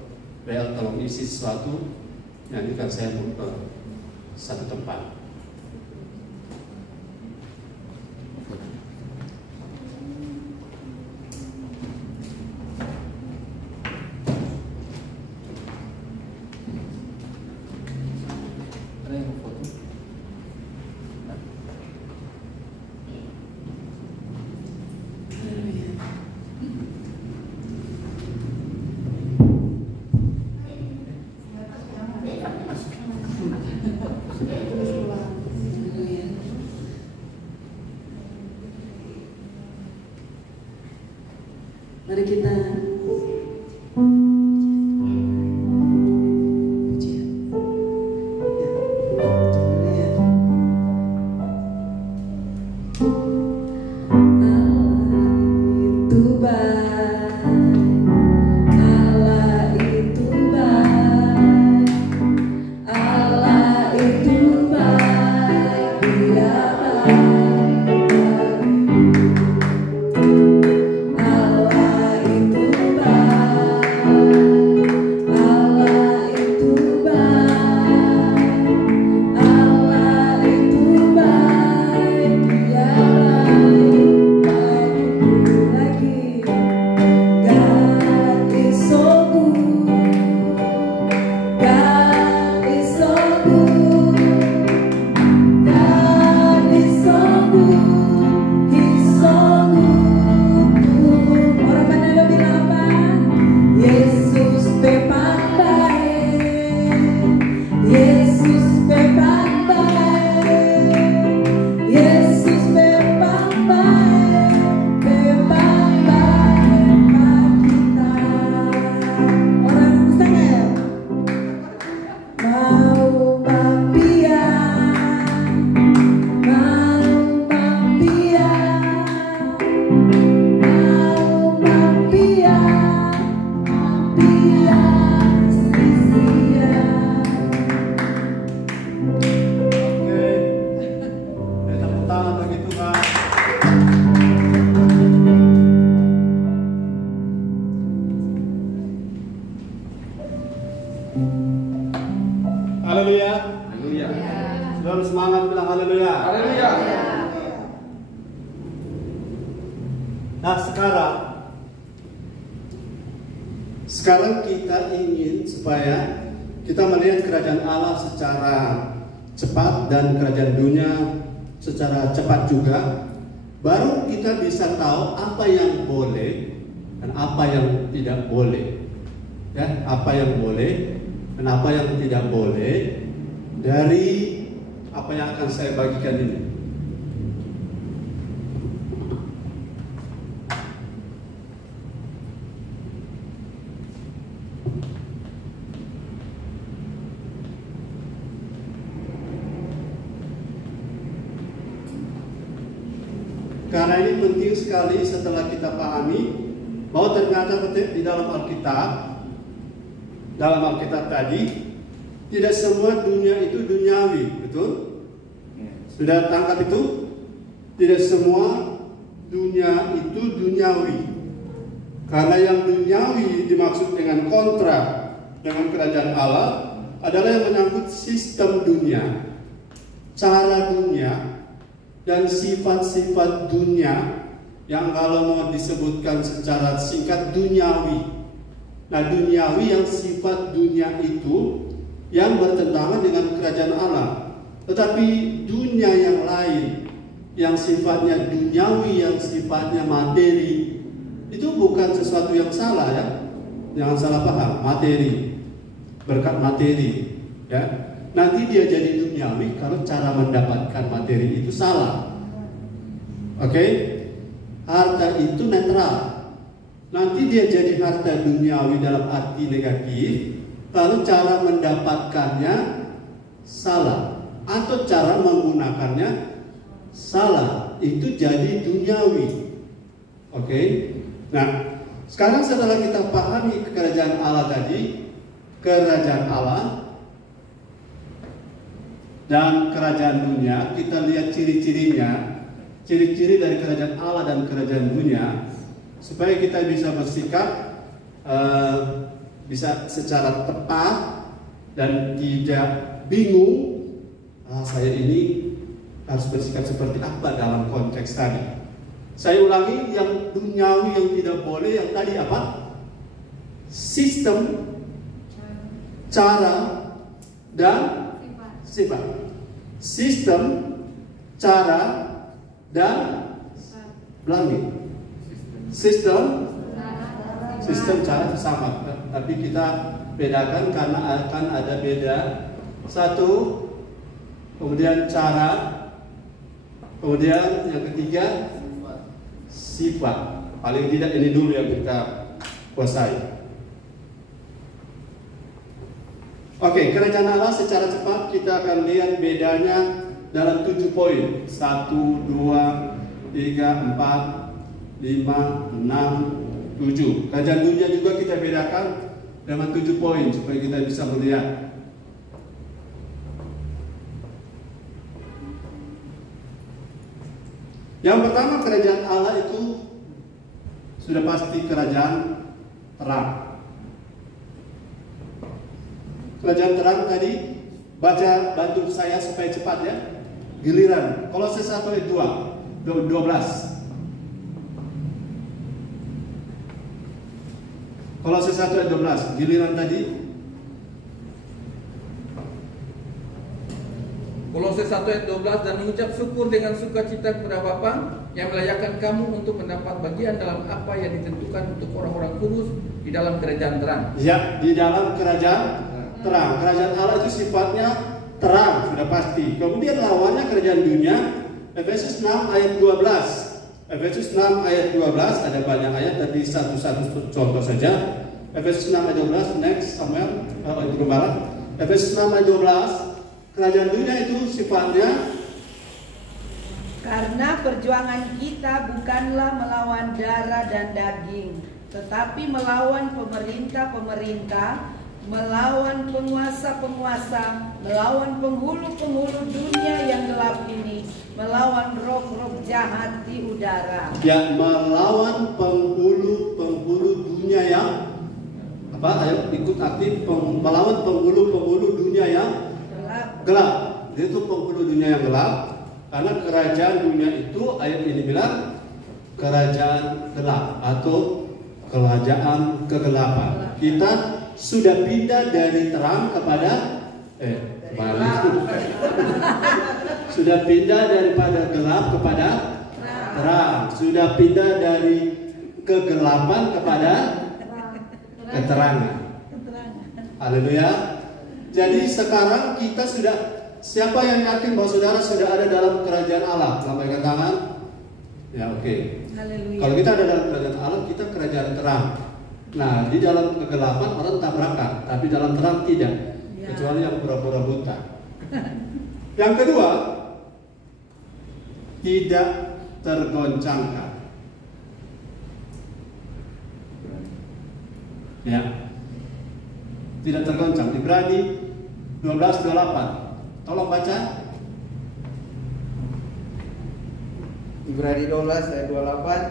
Bel tolong isi sesuatu. Nanti kan saya mau ke satu tempat. Mari kita Haleluya. Haleluya. Saudara semangat bilang haleluya. Haleluya. Nah, sekarang kita ingin supaya kita melihat kerajaan Allah secara cepat dan kerajaan dunia secara cepat juga. Baru kita bisa tahu apa yang boleh dan apa yang tidak boleh. Ya, apa yang boleh dan apa yang tidak boleh dari apa yang akan saya bagikan ini. Karena ini penting sekali setelah kita pahami bahwa ternyata di dalam Alkitab tadi tidak semua dunia itu duniawi, betul? Sudah tangkap itu? Tidak semua dunia itu duniawi. Karena yang duniawi dimaksud dengan kontra dengan kerajaan Allah adalah yang menyangkut sistem dunia, cara dunia, dan sifat-sifat dunia yang kalau mau disebutkan secara singkat duniawi. Nah, duniawi yang sifat dunia itu yang bertentangan dengan kerajaan Allah. Tetapi dunia yang lain, yang sifatnya duniawi, yang sifatnya materi, itu bukan sesuatu yang salah ya. Jangan salah paham, materi, berkat materi ya. Nanti dia jadi duniawi kalau cara mendapatkan materi itu salah. Oke? Harta itu netral. Nanti dia jadi harta duniawi dalam arti negatif, lalu cara mendapatkannya salah atau cara menggunakannya salah, itu jadi duniawi. Oke? Nah, sekarang setelah kita pahami kerajaan Allah tadi, kerajaan Allah dan kerajaan dunia, kita lihat ciri-cirinya, ciri-ciri dari kerajaan Allah dan kerajaan dunia, supaya kita bisa bersikap bisa secara tepat dan tidak bingung. Saya ini harus bersikap seperti apa dalam konteks tadi. Saya ulangi, yang duniawi yang tidak boleh yang tadi apa? Sistem, cara, dan sifat. Sistem, cara, dan belangit. Sistem, cara sama, tapi kita bedakan karena akan ada beda. Satu, kemudian cara, kemudian yang ketiga sifat. Paling tidak ini dulu yang kita kuasai. Oke, kerajaan Allah secara cepat kita akan lihat bedanya dalam 7 poin. 1, 2, 3, 4, 5, 6, 7. Kerajaan dunia juga kita bedakan dengan 7 poin supaya kita bisa melihat. Yang pertama, kerajaan Allah itu sudah pasti kerajaan terang. Kerajaan terang tadi, baca, bantu saya supaya cepat ya. Giliran, Kolose 1 ayat 12. Kolose 1 ayat 12, giliran tadi. Kolose 1 ayat 12, dan mengucap syukur dengan sukacita kepada Bapa yang melayakkan kamu untuk mendapat bagian dalam apa yang ditentukan untuk orang-orang kudus di dalam kerajaan terang. Ya, di dalam kerajaan terang. Kerajaan Allah itu sifatnya terang, sudah pasti. Kemudian lawannya kerajaan dunia, Efesus 6 ayat 12. Efesus 6 ayat 12, ada banyak ayat, tapi satu-satu contoh saja. Efesus 6 ayat 12, next Samuel, itu kembali. Efesus 6 ayat 12. Kerajaan dunia itu sifatnya, karena perjuangan kita bukanlah melawan darah dan daging, tetapi melawan pemerintah-pemerintah, melawan penguasa-penguasa, melawan penghulu-penghulu dunia yang gelap ini, melawan roh-roh jahat di udara. Ya, melawan penghulu-penghulu dunia yang apa? Ayo ikut aktif, melawan penghulu-penghulu dunia yang gelap. Itu penghulu dunia yang gelap, karena kerajaan dunia itu ayat ini bilang kerajaan gelap atau kerajaan kegelapan. Kita sudah pindah dari terang kepada sudah pindah daripada gelap kepada terang. Sudah pindah dari kegelapan kepada keterangan. Haleluya. Jadi sekarang kita sudah, siapa yang yakin bahwa saudara sudah ada dalam kerajaan Allah? Lambaikan tangan. Ya, oke. Kalau kita ada dalam kerajaan Allah, kita kerajaan terang. Nah, di dalam kegelapan orang tabrakan, tapi dalam terang tidak. Kecuali yang pura-pura buta. Yang kedua, tidak tergoncangkan. Ya, tidak tergoncang. Ibrani 12:28. Tolong baca. Ibrani 12 ayat 28.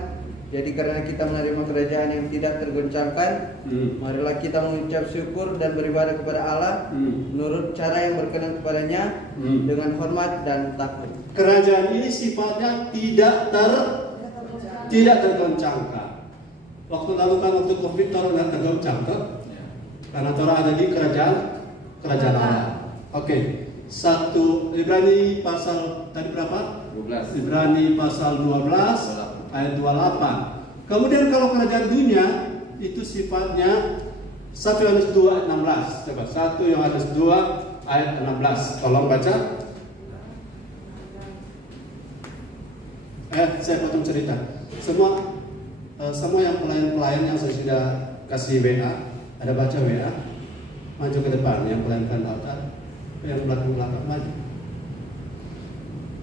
Jadi karena kita menerima kerajaan yang tidak tergoncangkan, marilah kita mengucap syukur dan beribadah kepada Allah menurut cara yang berkenan kepadanya dengan hormat dan takut. Kerajaan ini sifatnya tidak tergoncangkan. Waktu lalu kan waktu Covid orang nggak tergoncang kan? Karena orang ada di kerajaan Allah. Oke. Ibrani pasal tadi berapa? 12. Ibrani pasal 12 ayat 28. Kemudian kalau kerajaan dunia itu sifatnya 1 Yohanes 2 ayat 16. Coba 1 Yohanes 2 ayat 16. Tolong baca. Saya potong cerita. Semua yang pelayan-pelayan yang saya sudah kasih WA, ada baca WA, maju ke depan. Yang pelayan altar, yang belakang maju.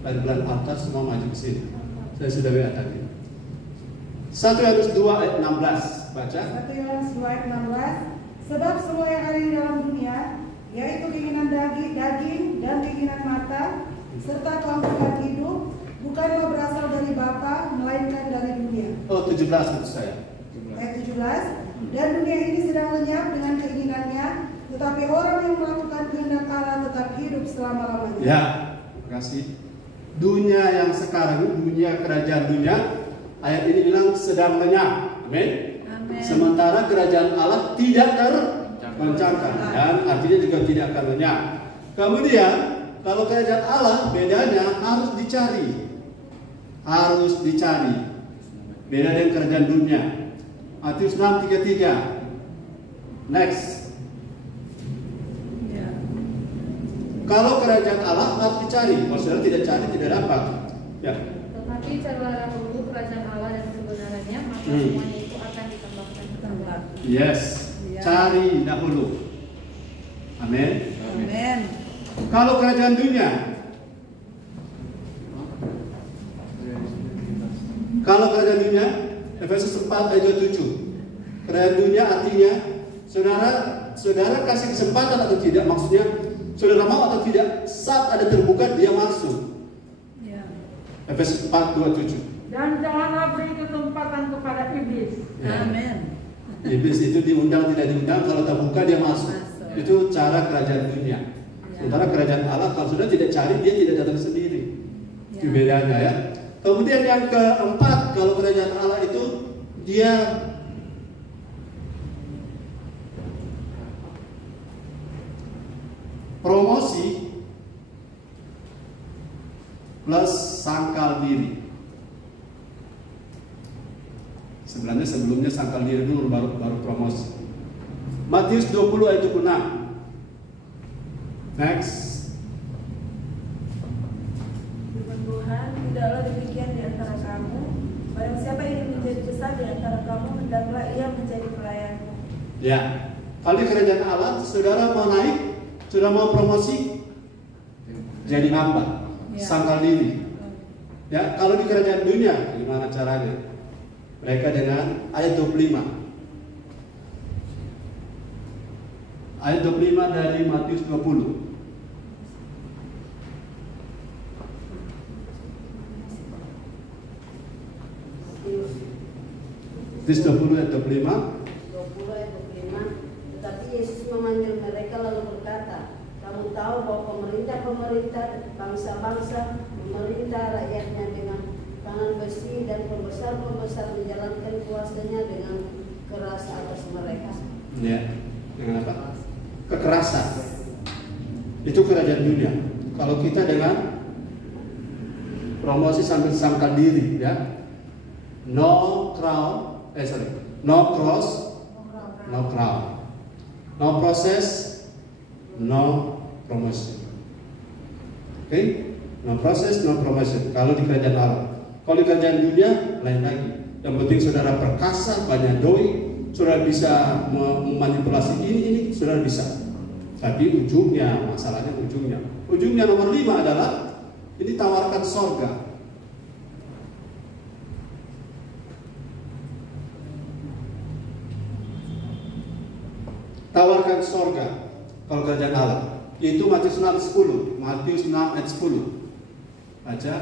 Pelayan altar semua maju ke sini. Saya sudah WA tadi. 1 Yohanes 2 ayat 16. Baca. 1 Yohanes 2 ayat 16. Sebab semua yang ada di dalam dunia, yaitu keinginan daging dan keinginan mata, serta kelangsungan hidup, bukanlah berasal dari Bapa, melainkan dari dunia. Oh, 17 maksud saya. Ayat 17. Dan dunia ini sedang lenyap dengan keinginannya, tetapi orang yang melakukan kehendak Allah tetap hidup selama-lamanya. Ya, terima kasih. Dunia yang sekarang, dunia kerajaan dunia, ayat ini bilang sedang lenyap. Amin. Sementara kerajaan Allah tidak tergoncangkan dan artinya juga tidak akan lenyap. Kemudian kalau kerajaan Allah bedanya harus dicari. Beda dengan kerajaan dunia. Matius 6:33. Next. Kalau kerajaan Allah harus dicari. Kalau saudara tidak cari tidak dapat. Ya. Tetapi carilah dahulu kerajaan Allah dan kebenarannya, maka semuanya itu akan ditambahkan kepadamu. Yes. Cari dahulu. Amin. Amin. Kalau kerajaan dunia, Efesus 4 ayat 27. Kerajaan dunia artinya saudara kasih kesempatan atau tidak, maksudnya saudara mau atau tidak, saat ada terbuka dia masuk. Ya. Efesus 4:27. Dan janganlah beri kesempatan kepada iblis. Ya. Amin. Iblis itu diundang tidak diundang, kalau terbuka dia masuk. Itu cara kerajaan dunia. Sementara kerajaan Allah kalau sudah tidak cari dia tidak datang sendiri. Itu bedanya ya. Kemudian yang keempat, kalau kerajaan Allah itu dia promosi plus sangkal diri. Sebenarnya sebelumnya sangkal diri dulu baru promosi. Matius 20 ayat 26. Next. Firman Tuhan, tidaklah demikian di antara kamu. Barang siapa ingin menjadi besar di antara kamu, hendaklah ia menjadi pelayanmu. Ya, kalau di kerajaan Allah, saudara mau naik, saudara mau promosi, jadi hamba, sangkal diri. Ya, kalau di kerajaan dunia, gimana caranya? Mereka dengan ayat 25. Ayat 25 dari Matius 20. Matius 20 ayat 25. 20 ayat 25. Tetapi Yesus memanggil mereka lalu berkata, kamu tahu bahwa pemerintah bangsa-bangsa memerintah rakyatnya dengan tangan besi dan pembesar-pembesar menjalankan kuasanya dengan keras atas mereka. Ya, dengan apa? Kekerasan. Itu kerajaan dunia. Kalau kita dengan promosi sambil sangkal diri, ya, no cross, no crown, no process, no promotion. Oke, no process, no promotion. Kalau di kerajaan Allah, kalau di kerajaan dunia lain lagi. Yang penting saudara perkasa, banyak doi, saudara bisa memanipulasi ini, saudara bisa. Tapi ujungnya, masalahnya ujungnya nomor 5 adalah ini tawarkan sorga. Tawarkan sorga kalau kerajaan Allah. Itu Matius 6:10. Matius 6 ayat 10. Baca.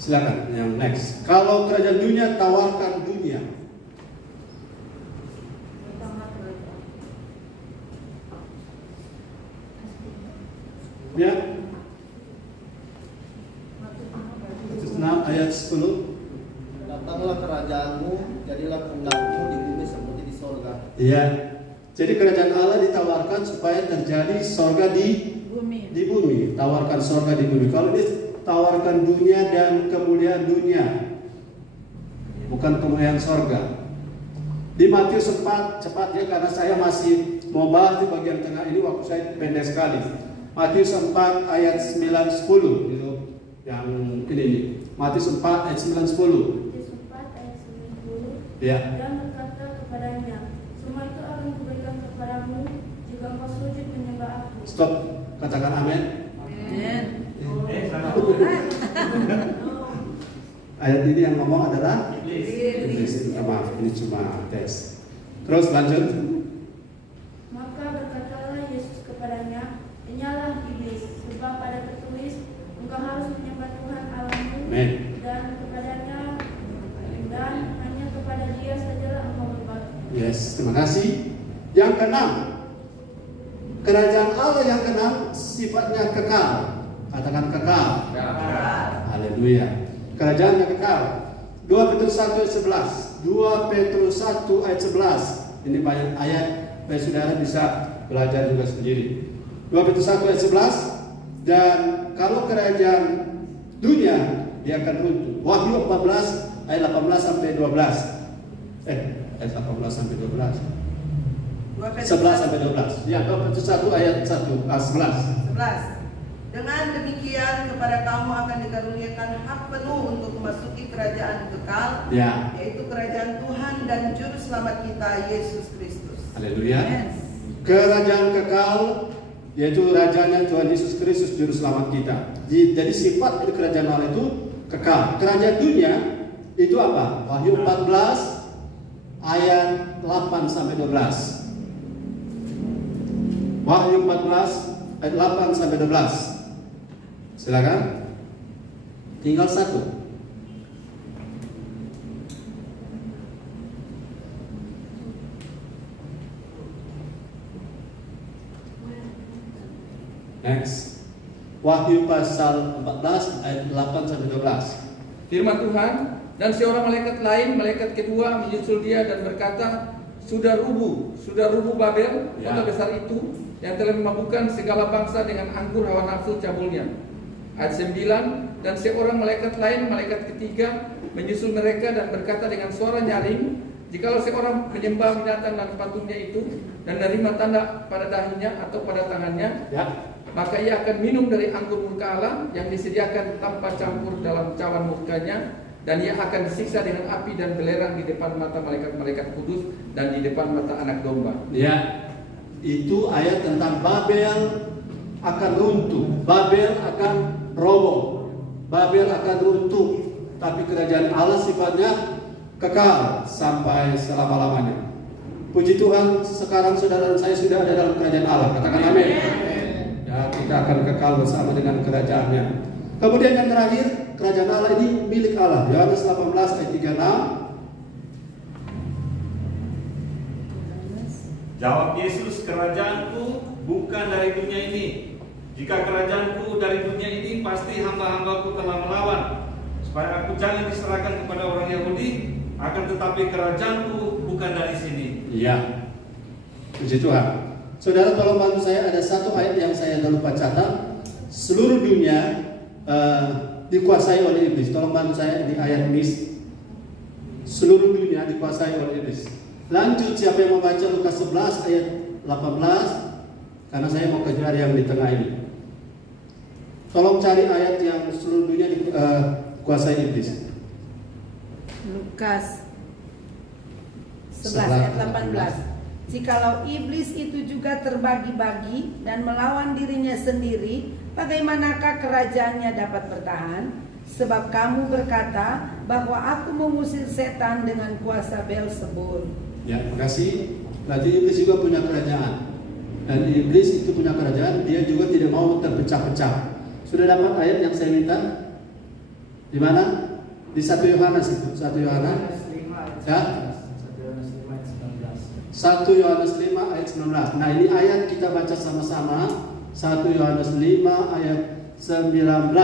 Silakan yang next. Kalau kerajaan dunia, tawarkan dunia. Ya. Matius 6 ayat 10. Datanglah kerajaanmu, jadilah kehendakmu di bumi seperti di sorga. Ya. Jadi kerajaan Allah ditawarkan supaya terjadi sorga di bumi. Tawarkan sorga di bumi. Kalau ini tawarkan dunia dan kemuliaan dunia, bukan kemuliaan sorga. Di Matius 4, cepat ya karena saya masih mau bahas di bagian tengah ini, waktu saya pendek sekali. Matius 4 ayat 9-10 gitu. Yang ini nih. Matius 4 ayat 9-10. Matius 4 ayat 9-10. Ya. Dan berkata kepadanya, semua itu akan kuberikan kepadamu jika engkau sujud menyembah aku. Stop, katakan amin. Amin. Ayat ini yang ngomong adalah Iblis. Maaf, ini cuma tes. Terus lanjut. Maka berkatalah Yesus kepadanya, "Inyalah iblis, sebab pada tertulis, engkau harus menyembah Tuhan Allahmu, dan kepadanya dan hanya kepada Dia sajalah engkau berbakti." Yes, terima kasih. Yang keenam, kerajaan Allah yang keenam sifatnya kekal. Katakan kekal. Haleluya. Kerajaan yang kekal. 2 Petrus 1 ayat 11. 2 Petrus 1 ayat 11. Ini banyak ayat supaya saudara bisa belajar juga sendiri. 2 Petrus 1 ayat 11. Dan kalau kerajaan dunia dia akan runtuh. Wahyu 14 ayat 18 sampai 12. Ayat 18 sampai 12. 11 sampai 12. Ya, 2 Petrus 1 ayat 11. Dengan demikian kepada kamu akan dikaruniakan hak penuh untuk memasuki kerajaan kekal, yaitu kerajaan Tuhan dan Juru Selamat kita Yesus Kristus. Haleluya. Kerajaan kekal yaitu rajanya Tuhan Yesus Kristus Juru Selamat kita. Jadi sifat dari kerajaan Allah itu kekal. Kerajaan dunia itu apa? Wahyu 14 ayat 8 sampai 12. Wahyu 14 ayat 8 sampai 12. Silakan. Tinggal satu. Next. Wahyu pasal 14 ayat 8 sampai 12. Firman Tuhan, dan seorang malaikat lain, malaikat kedua menyusul dia dan berkata, sudah rubuh Babel, kota besar itu, yang telah memabukkan segala bangsa dengan anggur hawa nafsu cabulnya. Ayat 9, dan seorang malaikat lain, malaikat ketiga, menyusul mereka dan berkata dengan suara nyaring, jikalau seorang menyembah binatang dan patungnya itu, dan menerima tanda pada dahinya atau pada tangannya, maka ia akan minum dari anggur murka Allah yang disediakan tanpa campur dalam cawan murkanya, dan ia akan disiksa dengan api dan belerang di depan mata malaikat-malaikat kudus dan di depan mata anak domba. Ya, itu ayat tentang Babel akan runtuh, Babel akan roboh, Babel akan runtuh, tapi kerajaan Allah sifatnya kekal sampai selama-lamanya. Puji Tuhan, sekarang saudara dan saya sudah ada dalam kerajaan Allah. Katakan amin. Ya, kita akan kekal bersama dengan kerajaannya. Kemudian yang terakhir, kerajaan Allah ini milik Allah. Yohanes 18 ayat 36. Jawab Yesus, kerajaanku bukan dari dunia ini. Jika kerajaanku dari dunia ini, pasti hamba-hambaku telah melawan, supaya aku jangan diserahkan kepada orang Yahudi. Akan tetapi kerajaanku bukan dari sini. Iya. Puji Tuhan. Saudara, tolong bantu saya, ada satu ayat yang saya lupa catat. Seluruh dunia dikuasai oleh iblis. Tolong bantu saya di ayat ini. Seluruh dunia dikuasai oleh iblis. Lanjut, siapa yang membaca Lukas 11 ayat 18? Karena saya mau kejar yang di tengah ini. Tolong cari ayat yang seluruh dunia dikuasai iblis. Lukas 11 ayat 18. Jikalau iblis itu juga terbagi-bagi dan melawan dirinya sendiri, bagaimanakah kerajaannya dapat bertahan? Sebab kamu berkata bahwa aku mengusir setan dengan kuasa Beelzebul. Ya, terima kasih. Berarti iblis juga punya kerajaan. Dan iblis itu punya kerajaan, dia juga tidak mau terpecah-pecah. Sudah dapat ayat yang saya minta? Di mana? Di 1 Yohanes itu. 1 Yohanes 5 ya? 1 Yohanes 5 ayat 19. Nah, ini ayat kita baca sama-sama. 1 Yohanes 5 ayat 19.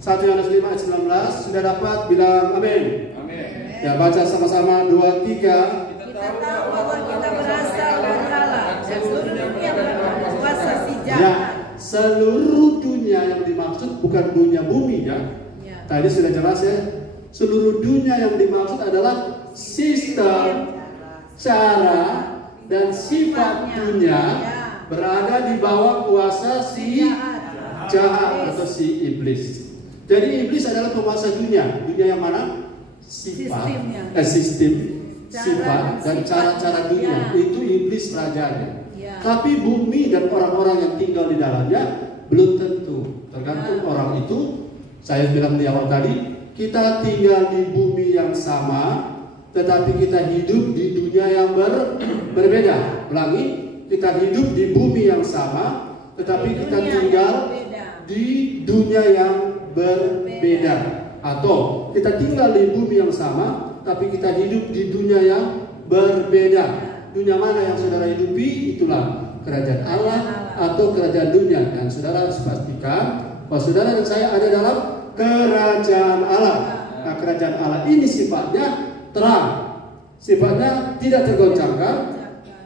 1 Yohanes 5 ayat 19. Sudah dapat? Bilang amin. Amin. Ya, baca sama-sama 2, 3. Kita Kita tahu bahwa kita berasal dari Allah dan seluruh dunia berada kuasa si jahat. Ya, seluruh dunia yang dimaksud bukan dunia bumi ya. Tadi sudah jelas ya. Seluruh dunia yang dimaksud adalah sistem, cara, dan sifat dunia berada di bawah kuasa si jahat atau si iblis. Jadi iblis adalah penguasa dunia. Dunia yang mana? Sistem, sifat, dan cara-cara dunia. Itu iblis rajanya. Tapi bumi dan orang-orang yang tinggal di dalamnya belum tentu. Tergantung orang itu. Saya bilang di awal tadi, kita tinggal di bumi yang sama, tetapi kita hidup di dunia yang berbeda. Ulangi, kita hidup di bumi yang sama, tetapi kita tinggal di dunia yang berbeda. Atau kita tinggal di bumi yang sama, tapi kita hidup di dunia yang berbeda. Dunia mana yang saudara hidupi? Itulah kerajaan Allah atau kerajaan dunia. Dan saudara harus pastikan bahwa saudara dan saya ada dalam kerajaan Allah. Nah, kerajaan Allah ini sifatnya terang, sifatnya tidak tergoncangkan,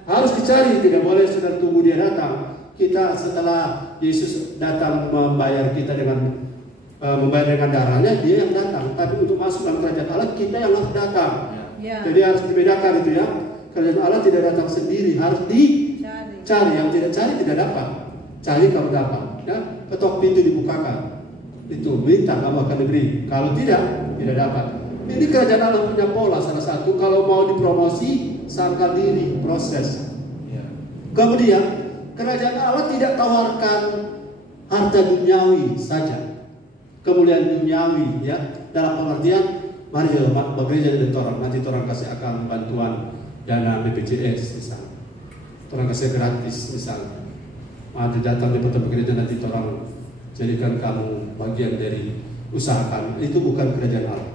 harus dicari, tidak boleh saudara tunggu dia datang. Kita setelah Yesus datang membayar kita dengan darahnya, dia yang datang. Tapi untuk masuk dalam kerajaan Allah kita yang harus datang. Jadi harus dibedakan itu ya. Kerajaan Allah tidak datang sendiri, harus dicari. Yang tidak cari tidak dapat. Cari kalau dapat. Ya, ketok pintu dibukakan. Itu minta kamu akan diberi. Kalau tidak dapat. Ini kerajaan Allah punya pola salah satu. Kalau mau dipromosi, sangkal diri, proses. Kemudian kerajaan Allah tidak tawarkan harta duniawi saja, kemuliaan duniawi ya. Dalam pengertian, mari bekerja dengan orang. Nanti orang kasih akan bantuan dana BPJS misalnya. Orang kasih gratis misalnya. Mari datang di tempat bekerja nanti orang jadikan kamu bagian dari usaha kami. Itu bukan kerajaan Allah.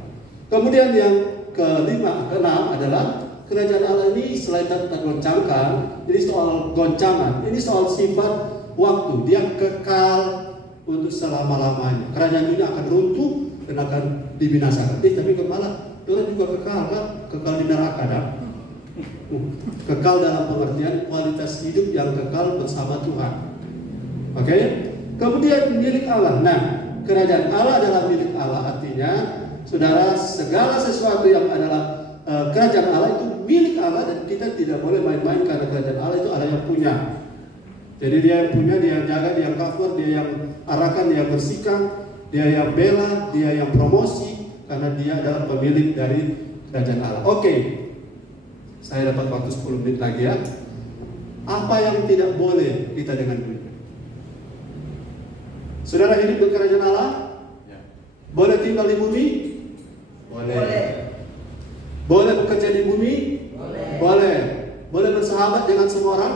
Kemudian yang keenam adalah kerajaan Allah ini selain tergoncangkan, ini soal goncangan, ini soal sifat waktu. Dia kekal untuk selama-lamanya. Kerajaan dunia akan runtuh dan akan dibinasakan. Tapi kepala Tuhan juga kekal kan? Kekal di neraka kan? Kekal dalam pengertian kualitas hidup yang kekal bersama Tuhan. Oke? Kemudian milik Allah. Nah, kerajaan Allah adalah milik Allah, artinya saudara, segala sesuatu yang adalah kerajaan Allah itu milik Allah dan kita tidak boleh main-main karena kerajaan Allah itu Allah yang punya. Jadi dia yang punya, dia yang jaga, dia yang cover, dia yang arahkan, dia yang bersihkan, dia yang bela, dia yang promosi, karena dia adalah pemilik dari kerajaan Allah. Oke, saya dapat waktu 10 menit lagi ya. Apa yang tidak boleh kita dengan dunia? Saudara hidup di kerajaan Allah? Boleh tinggal di bumi? Boleh. Boleh bekerja di bumi? Boleh. Boleh bersahabat dengan semua orang?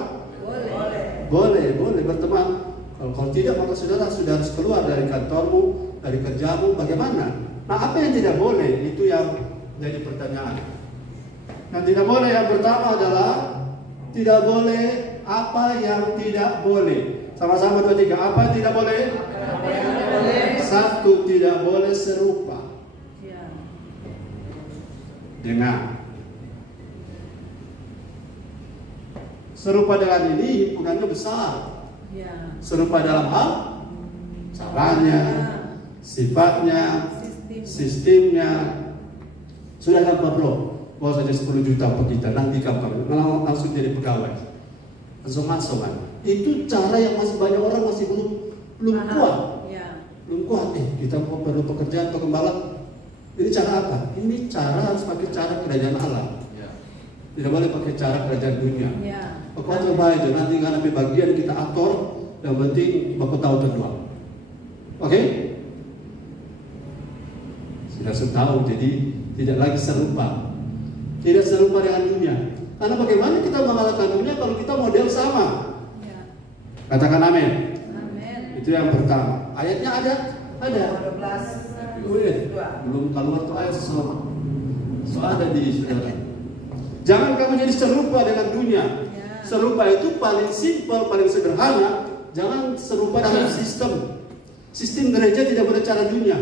Boleh berteman. Kalau tidak, maka saudara sudah harus keluar dari kantormu, dari kerjamu. Bagaimana? Nah, apa yang tidak boleh? Itu yang jadi pertanyaan. Yang tidak boleh yang pertama adalah tidak boleh apa yang tidak boleh. Sama-sama 2, 3. Apa yang tidak boleh? Satu, tidak boleh serupa dengan. Serupa dengan ini himpunannya besar. Serupa dalam hal caranya, sifatnya, sistemnya. Sudah gampang bro. Bawa saja 10 juta per kita, nanti gampang langsung jadi pegawai. Langsung kan. Itu cara yang masih banyak orang masih belum kuat. Belum kuat kita mau perlu pekerjaan atau gembala. Ini cara apa? Ini cara harus pakai cara kerajaan Allah. Tidak boleh pakai cara kerajaan dunia. Aku coba aja nanti karena bagian kita atur, yang penting aku tahu kedua. Oke? Sudah tahu, jadi tidak lagi serupa. Tidak serupa dengan dunia. Karena bagaimana kita mengalahkan dunia kalau kita model sama? Katakan amin. Itu yang pertama. Ayatnya ada. 12. Belum keluar tuh ayat selama. Ada di saudara. Jangan kamu jadi serupa dengan dunia. Serupa itu paling simpel, paling sederhana. Jangan serupa dengan sistem. Sistem gereja tidak boleh cara dunia.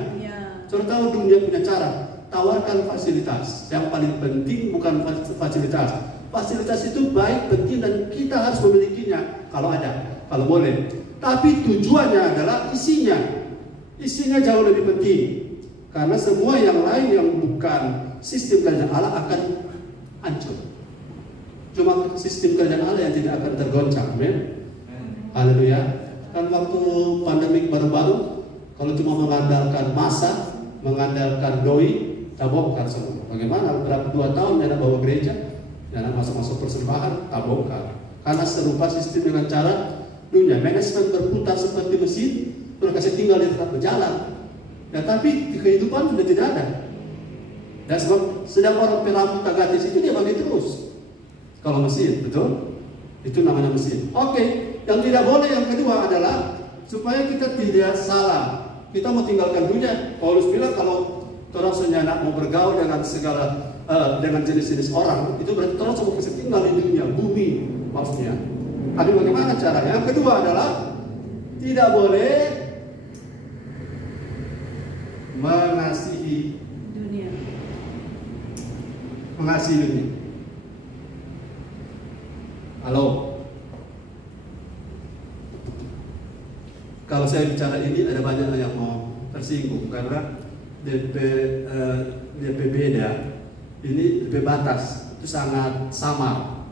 Saudara tahu dunia punya cara. Tawarkan fasilitas. Yang paling penting bukan fasilitas. fasilitas itu baik, penting, dan kita harus memilikinya kalau ada, kalau boleh. Tapi tujuannya adalah isinya. Isinya jauh lebih penting. Karena semua yang lain yang bukan sistem kerajaan Allah akan hancur. Cuma sistem kerajaan Allah yang tidak akan tergoncang. Amin. Haleluya. Kan waktu pandemik baru-baru, kalau cuma mengandalkan masa, mengandalkan doi, tak bongkar semua. Bagaimana? Berapa 2 tahun dia bawa gereja, dan masuk-masuk persembahan, tak bongkar. Karena serupa sistem dengan cara dunia, manajemen berputar seperti mesin, terus kasih tinggal di tetap berjalan. Ya, tapi di kehidupan sudah tidak ada. Dan sebab sedang orang peramu tagatis itu dia bagi terus. Kalau mesin, betul? Itu namanya mesin. Oke, yang tidak boleh yang kedua adalah supaya kita tidak salah. Kita mau tinggalkan dunia. Paulus bilang kalau orang senyanak mau bergaul dengan segala dengan jenis-jenis orang, itu berarti orang semua bisa tinggal di dunia, bumi maksudnya. Tapi bagaimana caranya? Yang kedua adalah tidak boleh mengasihi dunia. Mengasihi dunia. Halo. Kalau saya bicara ini ada banyak yang mau tersinggung karena DP beda. Ini DP batas itu sangat samar.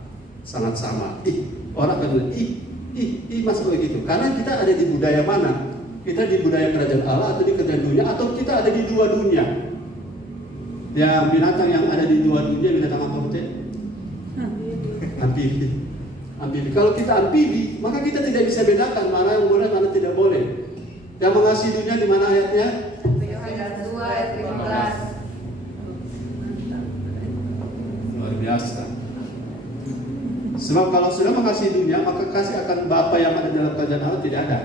Sangat sama. Orang kan masuk begitu. Karena kita ada di budaya mana? Kita di budaya kerajaan Allah atau di kerajaan dunia, atau kita ada di dua dunia? Ya, binatang yang ada di dua dunia binatang apa betul? Amfibi. Amfibi. Kalau kita amfibi, maka kita tidak bisa bedakan mana yang boleh, mana tidak boleh. Yang mengasihi dunia di mana ayatnya? Yohanes 2 ayat 15. Luar biasa. Sebab kalau sudah mengasihi dunia, maka kasih akan Bapa yang ada dalam kerajaan Allah tidak ada.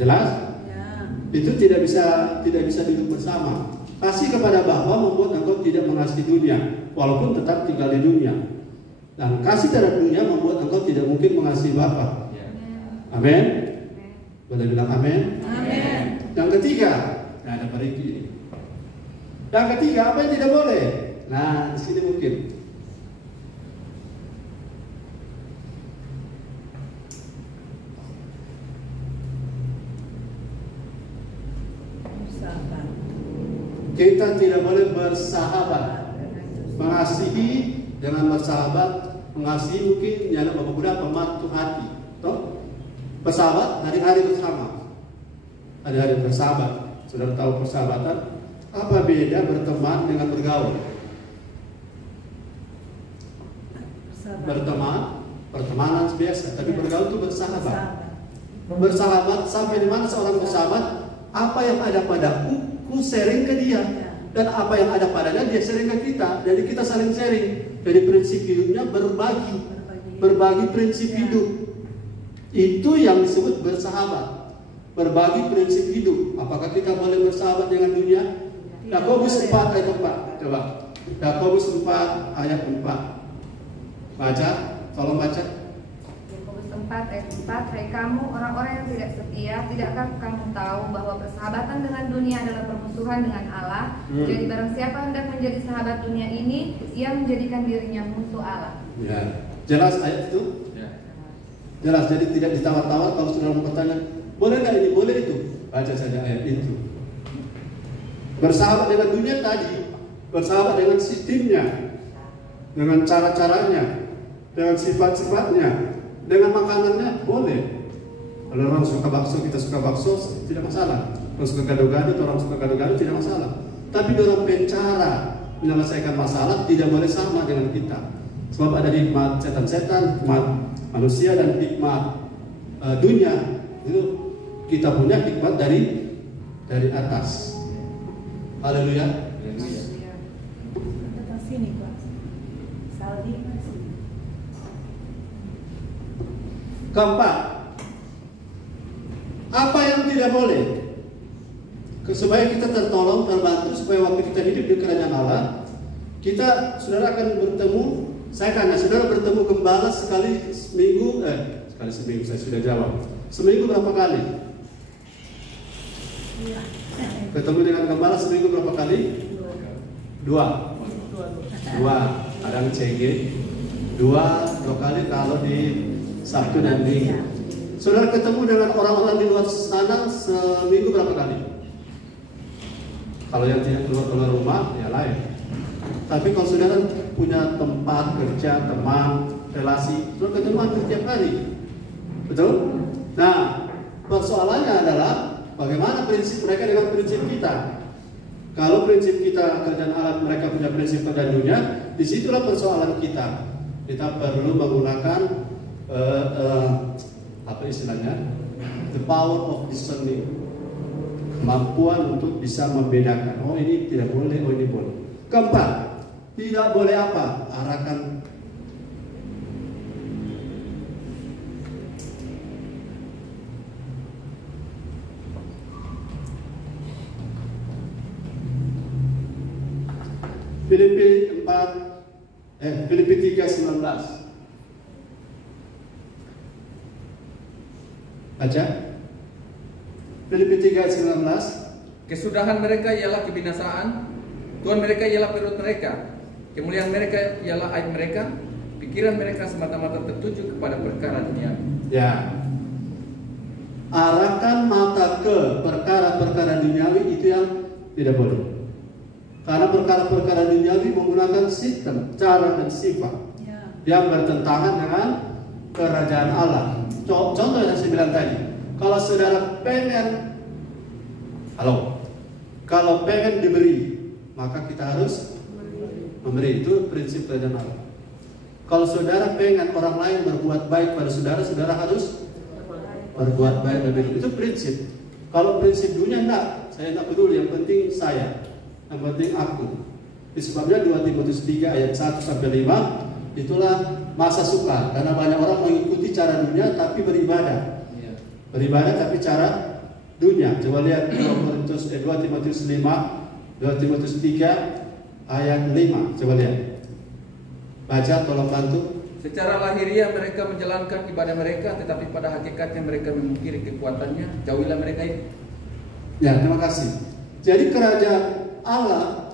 Jelas? Ya. Itu tidak bisa duduk bersama. Kasih kepada Bapa membuat engkau tidak mengasihi dunia, walaupun tetap tinggal di dunia. Dan kasih terhadap dunia membuat engkau tidak mungkin mengasihi Bapa. Amin. Boleh bilang amin? Amin. Yang ketiga, nah ada perigi ini. Yang ketiga, apa yang tidak boleh? Nah, di sini mungkin. Kita tidak boleh bersahabat. Mengasihi dengan bersahabat, mengasihi mungkin yana bapak budak pematu hati. Toh? Bersahabat hari-hari bersama. Hari-hari bersahabat. Sudah tahu persahabatan? Apa beda berteman dengan bergaul? Pertemanan biasa, tapi bergaul itu bersahabat. Bersahabat sampai di mana seorang bersahabat? Apa yang ada padaku, ku sharing ke dia, dan apa yang ada padanya dia sharing ke kita. Jadi kita saling sharing. Jadi prinsip hidupnya berbagi prinsip hidup. Itu yang disebut bersahabat. Berbagi prinsip hidup. Apakah kita boleh bersahabat dengan dunia? Yakobus 4 ayat 4. Coba. Yakobus 4 ayat 4. Baca, tolong baca. Yakobus 4 ayat 4. Hai kamu orang-orang yang tidak setia, tidakkah kamu tahu bahwa persahabatan dengan dunia adalah permusuhan dengan Allah? Jadi barang siapa hendak menjadi sahabat dunia ini, ia menjadikan dirinya musuh Allah. Ya, jelas ayat itu? Ya. Jelas, jadi tidak ditawar-tawar. Kalau saudara mau bertanya, boleh nggak ini, boleh itu, baca saja ayat itu. Bersahabat dengan dunia tadi, bersahabat dengan sistemnya, dengan cara-caranya, dengan sifat-sifatnya, dengan makanannya, boleh. Kalau orang suka bakso, kita suka bakso, tidak masalah. Kalau suka gado-gado, orang suka gado-gado, tidak masalah. Tapi dalam cara menyelesaikan masalah tidak boleh sama dengan kita. Sebab ada hikmat setan-setan, hikmat manusia, dan hikmat dunia. Itu kita punya hikmat dari atas. Haleluya. Keempat, apa yang tidak boleh? Supaya kita tertolong, terbantu, supaya waktu kita hidup di kerajaan Allah, kita saudara akan bertemu. Saya tanya, saudara bertemu gembala sekali seminggu? Sekali seminggu, saya sudah jawab. Seminggu berapa kali? Ketemu dengan gembala seminggu berapa kali? Dua. Kadang CG, dua kali kalau di Sabtu dan Minggu. Saudara ketemu dengan orang-orang di luar sana seminggu berapa kali? Kalau yang tidak keluar rumah, ya lain. Tapi kalau saudara punya tempat kerja, teman, relasi, saudara ketemu setiap hari. Betul? Nah, persoalannya adalah bagaimana prinsip mereka dengan prinsip kita. Kalau prinsip kita kerjaan Allah, mereka punya prinsip kerjaan dunia, disitulah persoalan kita. Kita perlu menggunakan apa istilahnya? The power of discerning. Kemampuan untuk bisa membedakan. Oh ini tidak boleh, oh ini boleh. Keempat, tidak boleh apa? Arahkan Filipi 3:19. Baca. Filipi 3:19. Kesudahan mereka ialah kebinasaan, Tuhan mereka ialah perut mereka, kemuliaan mereka ialah aib mereka, pikiran mereka semata-mata tertuju kepada perkara dunia. Ya. Arahkan mata ke perkara-perkara duniawi itu yang tidak boleh. Karena perkara-perkara duniawi menggunakan sistem, cara dan sifat yang bertentangan dengan kerajaan Allah. Contoh yang saya bilang tadi, kalau saudara kalau pengen diberi, maka kita harus memberi. Itu prinsip kerajaan Allah. Kalau saudara pengen orang lain berbuat baik pada saudara, saudara harus berbuat baik lebih dulu. Itu prinsip. Kalau prinsip dunia enggak, saya enggak peduli, yang penting saya, yang penting aku. Itu sebabnya 2 Timotius 3 ayat 1-5 itulah masa sukar, karena banyak orang mengikuti cara dunia tapi beribadah. Beribadah tapi cara dunia. Coba lihat 2 Timotius 5, 2 Timotius 3 ayat 5. Coba lihat. Baca, tolong bantu. Secara lahiriah mereka menjalankan ibadah mereka, tetapi pada hakikatnya mereka memungkiri kekuatannya. Jauhilah mereka itu. Ya, terima kasih. Jadi kerajaan Allah,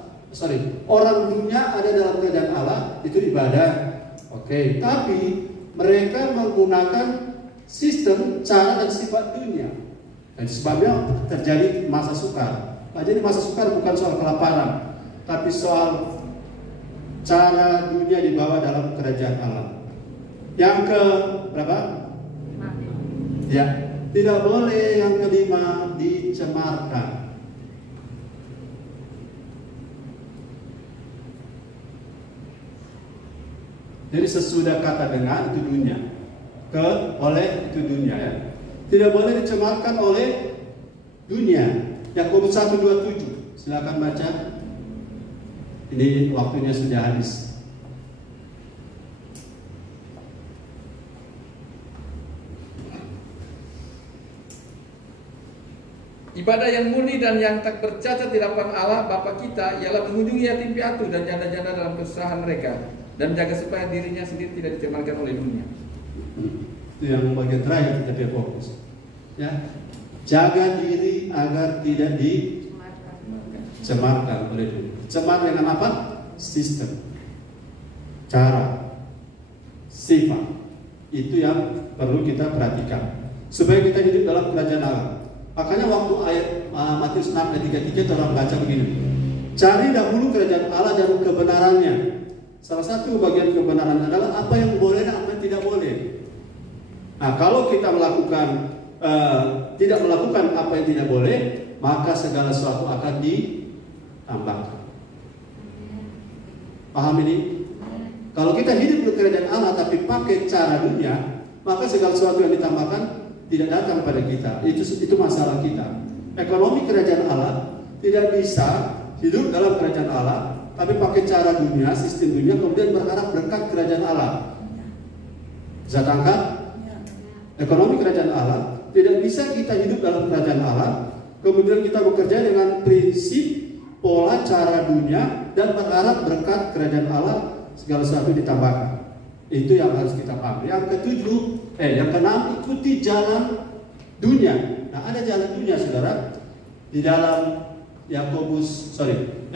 orang dunia ada dalam kerajaan Allah, itu ibadah. Oke, tapi mereka menggunakan sistem, cara dan sifat dunia. Dan sebabnya terjadi masa sukar. Nah, jadi masa sukar bukan soal kelaparan, tapi soal cara dunia dibawa dalam kerajaan Allah. Yang ke berapa? Ya, tidak boleh yang kelima dicemarkan. Jadi sesudah kata dengan itu dunia, oleh itu dunia ya. Tidak boleh dicemarkan oleh dunia. Yakobus 1:27. Silakan baca. Ini waktunya sudah habis. Ibadah yang murni dan yang tak bercacat di hadapan Allah Bapa kita ialah mengunjungi yatim piatu dan janda-janda dalam kesusahan mereka dan menjaga supaya dirinya sendiri tidak dicemarkan oleh dunia. Itu yang bagian terakhir kita fokus. Ya, jaga diri agar tidak dicemarkan oleh dunia. Cemar dengan apa? Sistem, cara, sifat. Itu yang perlu kita perhatikan supaya kita hidup dalam kerajaan Allah. Makanya waktu ayat Matius 6 ayat 33 tolong baca begini. Cari dahulu kerajaan Allah dan kebenarannya. Salah satu bagian kebenaran adalah apa yang boleh dan apa yang tidak boleh. Nah, kalau kita tidak melakukan apa yang tidak boleh, maka segala sesuatu akan ditambahkan. Paham ini? Kalau kita hidup di kerajaan Allah tapi pakai cara dunia, maka segala sesuatu yang ditambahkan tidak datang pada kita. Itu masalah kita. Ekonomi kerajaan Allah tidak bisa hidup dalam kerajaan Allah tapi pakai cara dunia, sistem dunia, kemudian berharap berkat kerajaan Allah. Bisa tangkap? Ekonomi kerajaan Allah tidak bisa kita hidup dalam kerajaan Allah kemudian kita bekerja dengan prinsip pola cara dunia dan berharap berkat kerajaan Allah segala sesuatu ditambahkan. Itu yang harus kita paham. Yang keenam, ikuti jalan dunia. Nah, ada jalan dunia, saudara, di dalam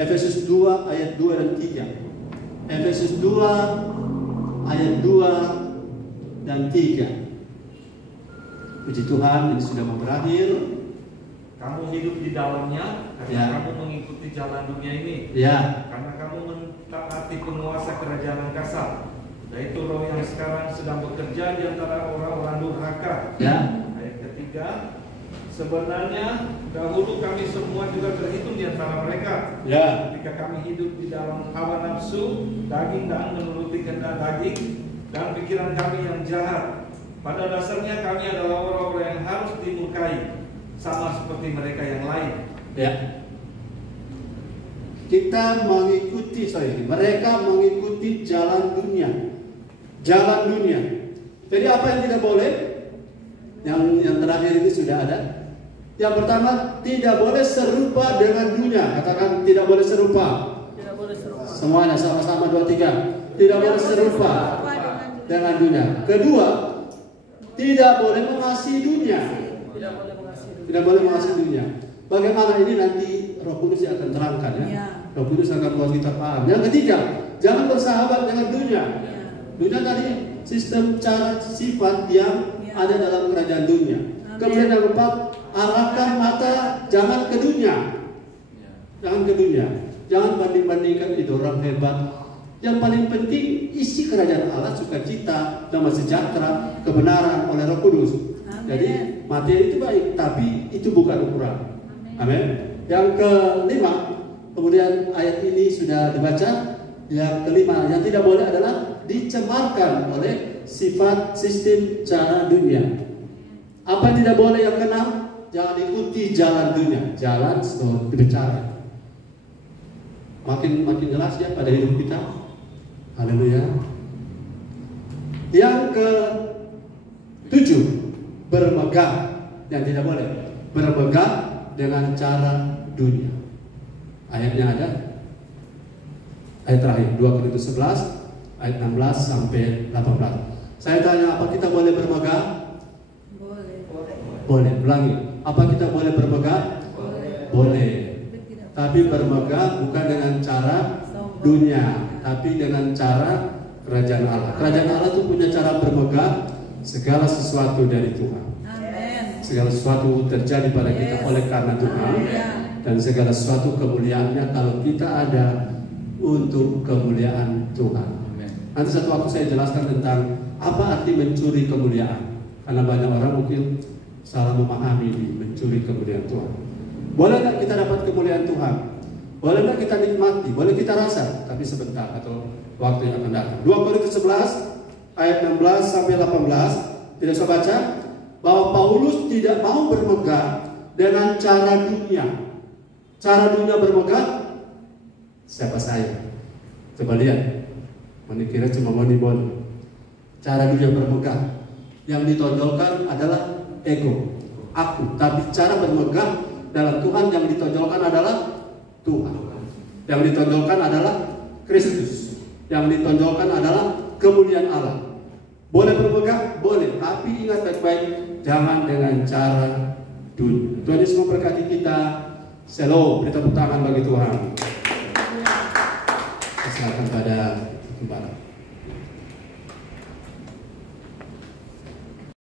Efesus 2 ayat 2 dan 3. Efesus 2 ayat 2 dan 3. Puji Tuhan, ini sudah mau berakhir. Kamu hidup di dalamnya karena Ya. kamu mengikuti jalan dunia ini. Ya. Karena kamu mentaati penguasa kerajaan angkasa, yaitu roh yang sekarang sedang bekerja di antara orang-orang durhaka. Ya. Ayat ketiga, sebenarnya dahulu kami semua juga terhitung di antara mereka. Ya. Ketika kami hidup di dalam hawa nafsu, daging dan menuruti kehendak daging dan pikiran kami yang jahat. Pada dasarnya kami adalah orang-orang yang harus dimurkai, sama seperti mereka yang lain. Ya. Kita mengikuti, mereka mengikuti jalan dunia. Jalan dunia. Jadi apa yang tidak boleh? Yang terakhir ini sudah ada. Yang pertama, tidak boleh serupa dengan dunia. Katakan tidak boleh serupa. Tidak boleh serupa. Semuanya sama-sama 2, 3. Tidak boleh serupa dengan dunia. Kedua, tidak boleh mengasihi dunia. Tidak boleh mengasihi dunia. Bagaimana ini nanti Roh Kudus yang akan terangkan ya. Roh Kudus akan buat kita paham. Yang ketiga, jangan bersahabat dengan dunia. Dunia tadi sistem cara sifat yang ada dalam kerajaan dunia. Kemudian yang keempat, arahkan mata jangan ke dunia. Jangan ke dunia. Jangan banding-bandingkan itu orang hebat. Yang paling penting isi kerajaan Allah, sukacita, damai sejahtera, kebenaran oleh Roh Kudus. Jadi materi itu baik, tapi itu bukan ukuran. Amin. Yang kelima, kemudian ayat ini sudah dibaca. Yang kelima, yang tidak boleh adalah dicemarkan oleh sifat sistem cara dunia. Apa yang tidak boleh? Yang keenam, jangan ikuti jalan dunia, jalan berbicara. Makin jelas ya pada hidup kita. Haleluya. Yang ke-7, bermegah. Yang tidak boleh bermegah dengan cara dunia. Ayatnya ada. Ayat terakhir 2 Korintus 11 ayat 16 sampai 18. Saya tanya, apa kita boleh bermegah? Boleh. Ulangi. Apa kita boleh bermegah? Boleh. Tapi bermegah bukan dengan cara dunia, tapi dengan cara kerajaan Allah. Kerajaan Allah itu punya cara bermegah, segala sesuatu dari Tuhan. Segala sesuatu terjadi pada kita oleh karena Tuhan, dan segala sesuatu kemuliaannya kalau kita ada untuk kemuliaan Tuhan. Nanti satu waktu saya jelaskan tentang apa arti mencuri kemuliaan, karena banyak orang mungkin salah memahami mencuri kemuliaan Tuhan. Boleh nggak kita dapat kemuliaan Tuhan? Boleh nggak kita nikmati? Boleh kita rasa, tapi sebentar atau waktu yang akan datang. 2 Korintus 11 ayat 16 sampai 18. Tidak usah baca. Bahwa Paulus tidak mau bermegah dengan cara dunia. Cara dunia bermegah, siapa saya? Coba lihat. Mana kira cuma money. Cara dunia bermegah, yang ditonjolkan adalah ego, aku. Tapi cara bermegah dalam Tuhan yang ditonjolkan adalah Tuhan. Yang ditonjolkan adalah Kristus. Yang ditonjolkan adalah kemuliaan Allah. Boleh bermegah? Boleh. Tapi ingat baik-baik, jangan dengan cara dunia. Tuhan Yesus memberkati kita. Shalom. Beri tepuk tangan bagi Tuhan. Silakan pada gembala.